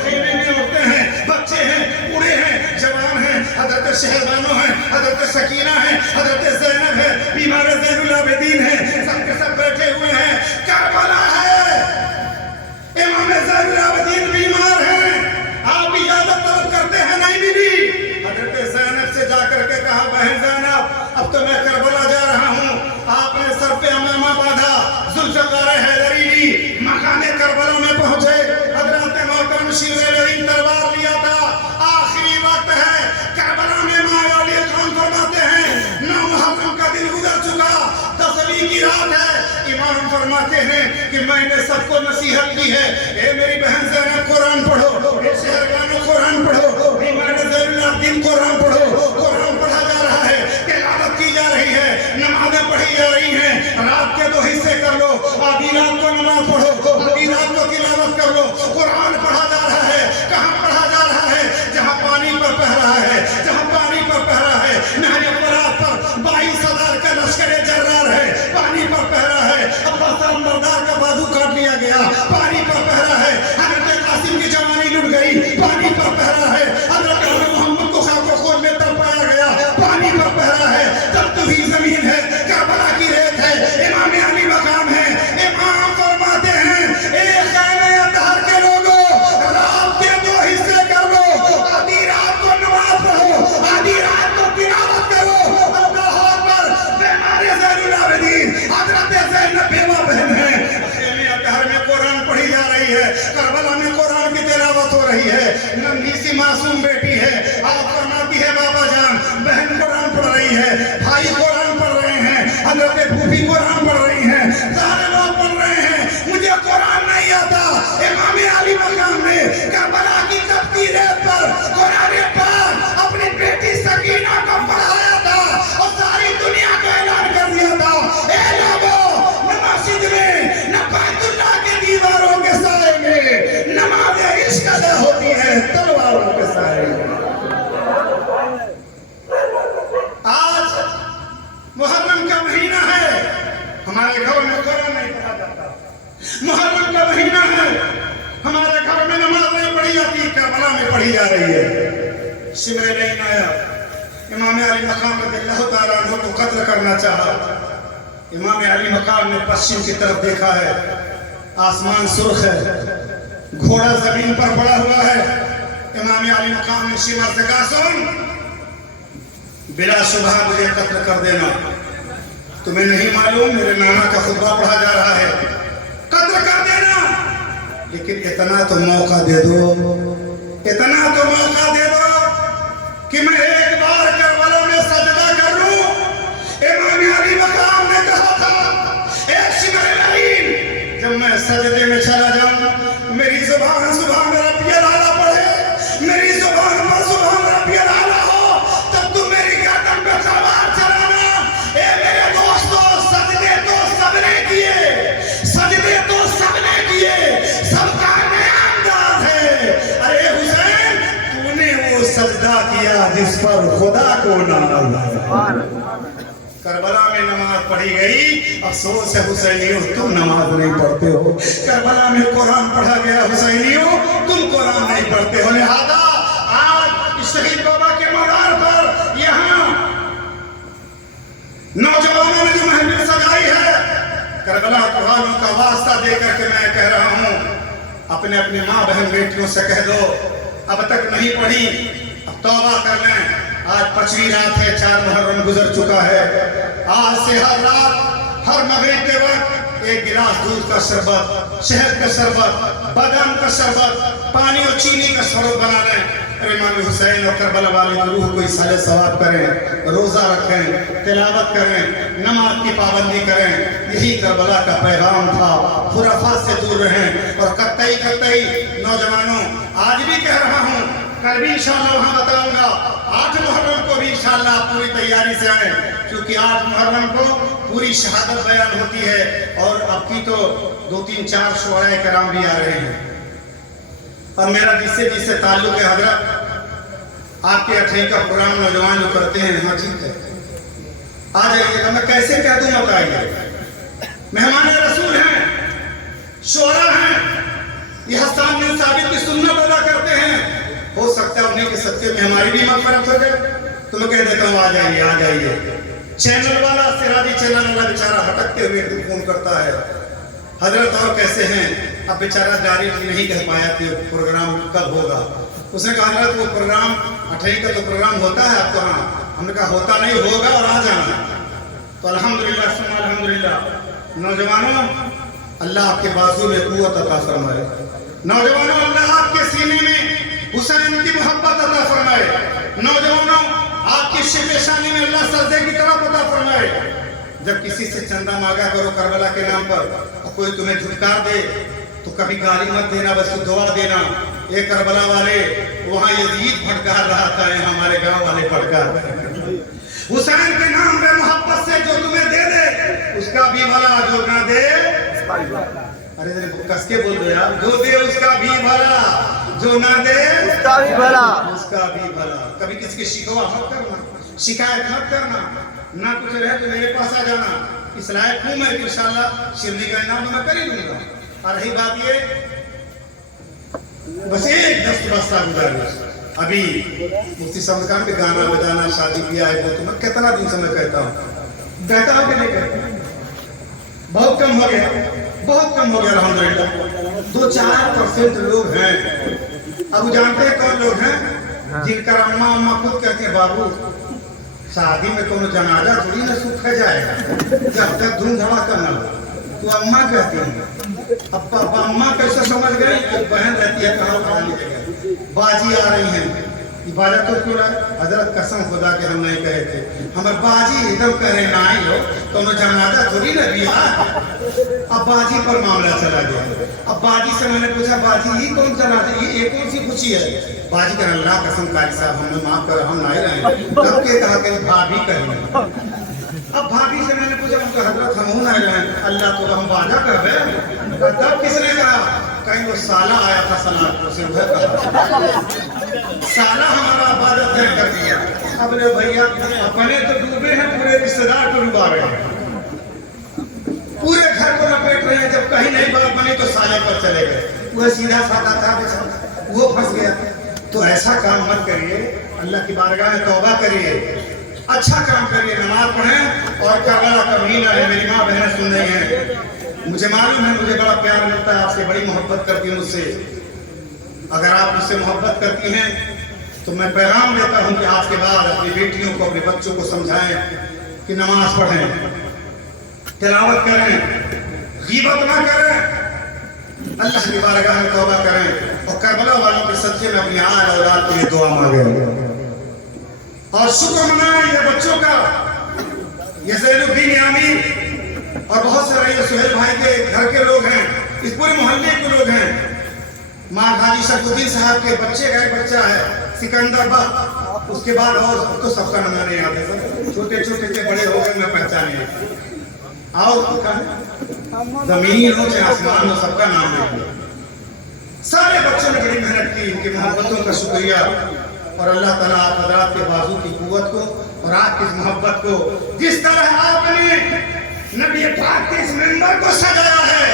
खेलने में औरतें हैं, बच्चे हैं, बूढ़े हैं, जवान हैं, हजरत शहरबानो हैं, हजरत सकीना है, हजरत ज़ैनब है, बीमार ज़ैनुल आबिदीन है, सब के सब बैठे हुए हैं। करबला है, इमाम ज़ैनुल आबिदीन बीमार हैं, आप इजाजत तलब करते हैं, नहीं मिली। हजरत ज़ैनब से जाकर के कहा, बहन ज़ैनब अब तो मैं करबला जा रहा हूँ। आपने सर पे अमामा बांधा, ज़ुल्फ़िकार हैदरी ली, मकाने करबला में पहुंचे। हजरत मोहतरम शिमर तलवार लिया था, आखिरी वक्त है, करबला में मायावली कौन फरमाते हैं 9 मुहर्रम का दिन गुजर चुका, 10वीं की रात है। इमाम फरमाते हैं कि मैंने सबको नसीहत की है, ए मेरी बहन ज़ैनब कुरान पढ़ो, ए शहरबानो कुरान पढ़ो, बीमार ज़ैनुल आबिदीन कुरान पढ़ो। कुरान पढ़ा जा रहा है, तिलावत की जा रही है, नमाज़ें पढ़ी जा रही हैं। रात के 2 हिस्से कर लो, आधी रात को नमाज पढ़ो, आधी रात को तिलावत कर लो। कुरान पढ़ा जा रहा है, कहाँ पढ़ा जा रहा है? जहाँ पानी पर पहरा है, जहाँ पानी पर पहरा है, नहर फरात पर 22,000 का लश्कर जर्रार है, पानी पर पहरा है। अब्बास मर्दार का बाजू काट लिया गया, पानी पर पहरा है। हजरत कासिम की जवानी लुट गई, पानी पर पहरा है। हजरत मोहम्मद को खाको खोल में तड़पाया गया, पानी पर पहरा है। तब ही जमीन है, करबला की रेत है, इमाम अली मकाम है। इमाम फरमाते हैं, एक ख़ैमे अतहर के लोगों, रात के 2 हिस्से कर लो, आधी रात को नमाज पढ़ो, आधी रात को तिलावत करो। अल्लाह अकबर, बेमारे ज़ैनुल आबिदीन, हजरत ज़ैनब बेवा बहन है, ख़ैमे अतहर में कुरान पढ़ी जा रही है, करबला में कुरान की तिलावत हो रही है। नन्ही सी मासूम बेटी है, आप फरमाती है बाबा जान, बहन कुरान पढ़ रही है, भाई कुरान पढ़ रहे हैं, हजरत फूफी कुरान पढ़ रही हैं, सारे लोग पढ़ रहे हैं, मुझे कुरान नहीं आता। इमाम अली मकाम ने करबला की तपती रेत पर कुरान पाक अपनी बेटी सकीना को पढ़ाया था और सारी दुनिया को ऐलान कर दिया था, ए लोगों, न मस्जिद में, न बैतुल्लाह के दीवारों के साए में नमाज इश्क अदा होती है, तलवारों के साए में। आज मुहर्रम का महीना है, हमारे घरों में कुरान नहीं पढ़ा जाता। मुहर्रम का महीना है, हमारे घर में नमाज नहीं पढ़ी जाती, करबला में पढ़ी जा रही है। शिमर नहीं आया, इमाम अली मकाम रज़ियल्लाहु ताला अन्हु को कत्ल करना चाहा। इमाम अली मकाम ने पश्चिम की तरफ देखा है, आसमान सुर्ख है, घोड़ा जमीन पर पड़ा हुआ है। इमाम अली मकाम ने शिमर से कहा, सुन, बिला शुबह मुझे कत्ल कर देना, तुम्हें नहीं मालूम मेरे नाना का खुतबा पढ़ा जा रहा है, कत्ल कर देना, लेकिन इतना तो मौका दे दो, इतना तो मौका दे दो कि मैं एक बार करबला में सजदा कर लूं। इमाम अली मकाम ने कहा था, एक शिमर जब मैं सजदे में चला जाऊं, मेरी जुबान रब्बियल आला पढ़े को नाज है। करबला में नमाज पढ़ी गई, अफसोस है हुसैनियों तुम नमाज नहीं पढ़ते हो। करबला में कुरान पढ़ा गया, हुसैनियों तुम कुरान नहीं पढ़ते हो। लिहाजा आज शहीद बाबा के मजार पर यहाँ नौजवानों ने जो महफिल सजाई है, करबला वालों का वास्ता देकर के मैं कह रहा हूँ, अपने अपने माँ बहन बेटियों से कह दो अब तक नहीं पढ़ी, अब तौबा कर लें। आज 5वीं रात है, 4 मुहर्रम गुजर चुका है। आज से हर रात हर मगरिब के वक्त एक गिलास दूध का शरबत, शहद का शरबत, बादाम का शरबत, पानी और चीनी का शरबत बना लें। इमाम हुसैन और करबला वाले की रूह को इसाले सवाब करें, रोजा रखें, तिलावत करें, नमाज की पाबंदी करें। यही करबला का पैगाम था। खुराफात से दूर रहें। और कतई नौजवानों आज भी कह रहा हूँ, कल भी इंशाअल्लाह वहाँ बताऊंगा, 8 मुहर्रम को भी इंशाअल्लाह पूरी तैयारी से आए, क्योंकि 8 मुहर्रम को पूरी शहादत बयान होती है। और अब की तो 2-3-4 शुअराए कराम भी आ रहे हैं। और मेरा जिससे ताल्लुक है हजरत, आपके 8 का प्रोग्राम नौजवान जो करते हैं, हाँ ठीक है आ जाइएगा। मैं कैसे कह दूँ मत आइए, मेहमान रसूल हैं, शुअरा हैं, ये हसन बिन साबित की सुन्नत अदा करते हैं। हो सकता है उन्हीं के सत्य में हमारी भी मग़फ़िरत हो जाए, तो मैं कह देता हूँ आ जाइए आ जाइए। चैनल वाला, सिराजी चैनल वाला बेचारा भटकते हुए फोन करता है, हजरत और कैसे हैं? अब बेचारा जारी नहीं कह पाया कि प्रोग्राम कब होगा। उसने कहा हजरत वो प्रोग्राम 8 का तो प्रोग्राम होता है आपको? हाँ। हमने कहा होता नहीं, होगा और आ जाना। तो अल्हम्दुलिल्लाह सुम्मा अल्हम्दुलिल्लाह। नौजवानों अल्लाह आपके बाजू में कुव्वत अता फरमाए। नौजवानों अल्लाह आपके सीने में हुसैन की मोहब्बत अता फरमाए। नौजवानों आपकी शिफ़े-शानी में अल्लाह सजदे की तरफ अता फरमाए। जब किसी से चंदा मांगा करो करबला के नाम पर, और कोई तुम्हें झुटकार दे तो कभी गाली मत देना, बस दुआ देना। ये करबला वाले वहाँ यजीद फटकार रहा था, यहाँ हमारे गांव वाले फटकार। हुसैन के नाम पे मोहब्बत से जो तुम्हें दे दे उसका भी भला, जो ना दे अरे कस के बोल दो यार, जो दे उसका भी भला, जो ना दे उसका भी भला, उसका भी भला। कभी किसी की शिकवा मत करना, शिकायत मत करना, ना कुछ रहे तो मेरे पास आ जाना। इस लायक हूँ मैं कि इंशाअल्लाह शिरनी का इनाम मैं कर ही दूंगा। और रही बात ये, बस एक दस्तबस्ता गुजारिश, अभी मुफ्ती साहब खान पे गाना बजाना शादी ब्याह है, वो तो मैं कितना दिन से मैं कहता हूँ कि नहीं कहता, बहुत कम हो गया, बहुत कम हो गया अल्हम्दुलिल्लाह। 2-4% लोग हैं। अब जानते हैं कौन लोग हैं? जिनका अम्मा अम्मा खुद कहते हैं बाबू शादी में कोनो जनाजा थोड़ी ना सूख जाएगा, जब तक धूम धड़ाका न हो। तो अम्मा कहती है, अब अम्मा कैसे समझ गई? तो बहन रहती है कहाँ खाने जगह, बाजी आ रही है, इबादत तो क्यों है? हजरत कसम खुदा के हम नहीं कहे थे, हमारे बाजी एकदम करे ना आई हो तो जनाजा थोड़ी ना दिया। अब बाजी पर मामला चला गया। अब बाजी से मैंने पूछा, बाजी ये कौन जनाजा, ये कौन सी खुशी है? बाजी कर अल्लाह कसम कारी साहब हमें माफ कर, हम नहीं रहे। तब के कहा कि भाभी कही। अब भाभी से मैंने पूछा, उनका हजरत हम नहीं रहे, अल्लाह तो हम बाजा कर रहे। तब किसने कहा? कहीं वो साला आया था सलादपुर से, वह कहा साला हमारा इबादत नहीं कर दिया। अब रे भैया अपने तो डूबे हैं, पूरे रिश्तेदार को डुबा रहे हैं, पूरे घर को लपेट रहे हैं। जब कहीं नहीं बात बनी तो साले पर चले गए। वह सीधा साधा था, वो फंस गया। तो ऐसा काम मत करिए, अल्लाह की बारगाह में तौबा करिए, अच्छा काम करिए, नमाज पढ़ें। और करबला का महीना है, मेरी माँ बहनें सुन रही हैं, मुझे मालूम है मुझे बड़ा प्यार मिलता है आपसे, बड़ी मोहब्बत करती हैं मुझसे। अगर आप मुझसे मोहब्बत करती हैं तो मैं पैगाम देता हूं कि आज के बाद अपनी बेटियों को, अपने बच्चों को समझाएं कि नमाज पढ़ें, तिलावत करें, गीबत ना करें, अल्लाह की बारगाह में तौबा करें। और करबला वालों के सच्चे में अपनी आल औलाद के लिए दुआ मांगे और शुक्र मनाएं ये बच्चों का, ये ज़ैनुद्दीन यामी और बहुत सारे ये सुहेल भाई के घर के लोग हैं, इस पूरे मोहल्ले के लोग हैं। माँ हाजी शरफुद्दीन साहब के बच्चे का एक बच्चा है सिकंदर बा, उसके बाद और तो सबका नाम नहीं याद है, छोटे छोटे से बड़े हो गए, मैं पहचाने नहीं। आओ जमीन हो चाहे आसमान हो, सबका नाम है। सारे बच्चों ने बड़ी मेहनत की, इनकी मोहब्बतों का शुक्रिया। और अल्लाह ताला आप हजरात के बाजू की कुव्वत को और आपकी इस मोहब्बत को, जिस तरह आपने नबी पाक के इस मिंबर को सजाया है,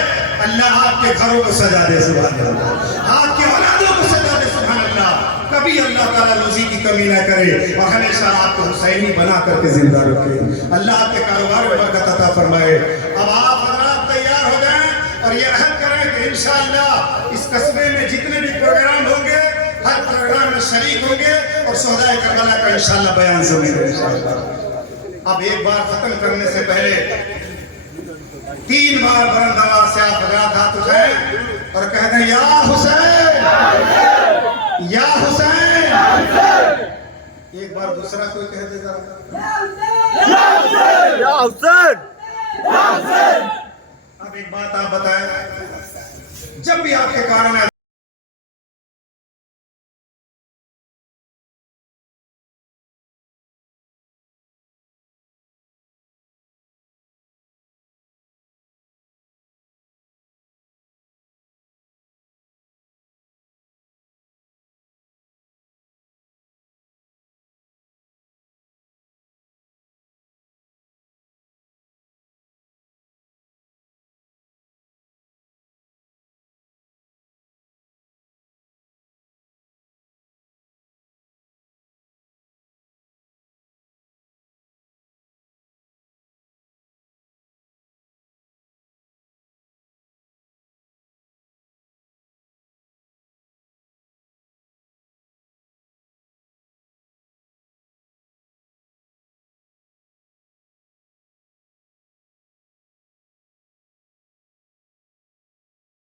अल्लाह आपके घरों को सजा दे सुभान अल्लाह, आपके औलादों को सजा दे सुभान अल्लाह। कभी अल्लाह ताला रोजी की कमी ना करे और हमेशा आपको हुसैनी बना करके जिंदा रखे। अल्लाह आपके कारोबार में बरकत अता फरमाए। अब आप हजरात तैयार हो जाएं और ये अहद करें कि इंशाअल्लाह इस कस्बे में जितने भी प्रोग्राम होंगे हर प्रोग्राम में शरीक होंगे और शोहदाए करबला का इंशाअल्लाह बयान सुनेंगे इंशाअल्लाह। अब एक बार खत्म करने से पहले 3 बार बुलंद आवाज से आप हजरात हाथ उठाएं और कह दें या हुसैन, या हुसैन। एक बार दूसरा कोई कह दे जरा, या हुसैन। अब एक बात आप बताएं, जब भी आपके कारण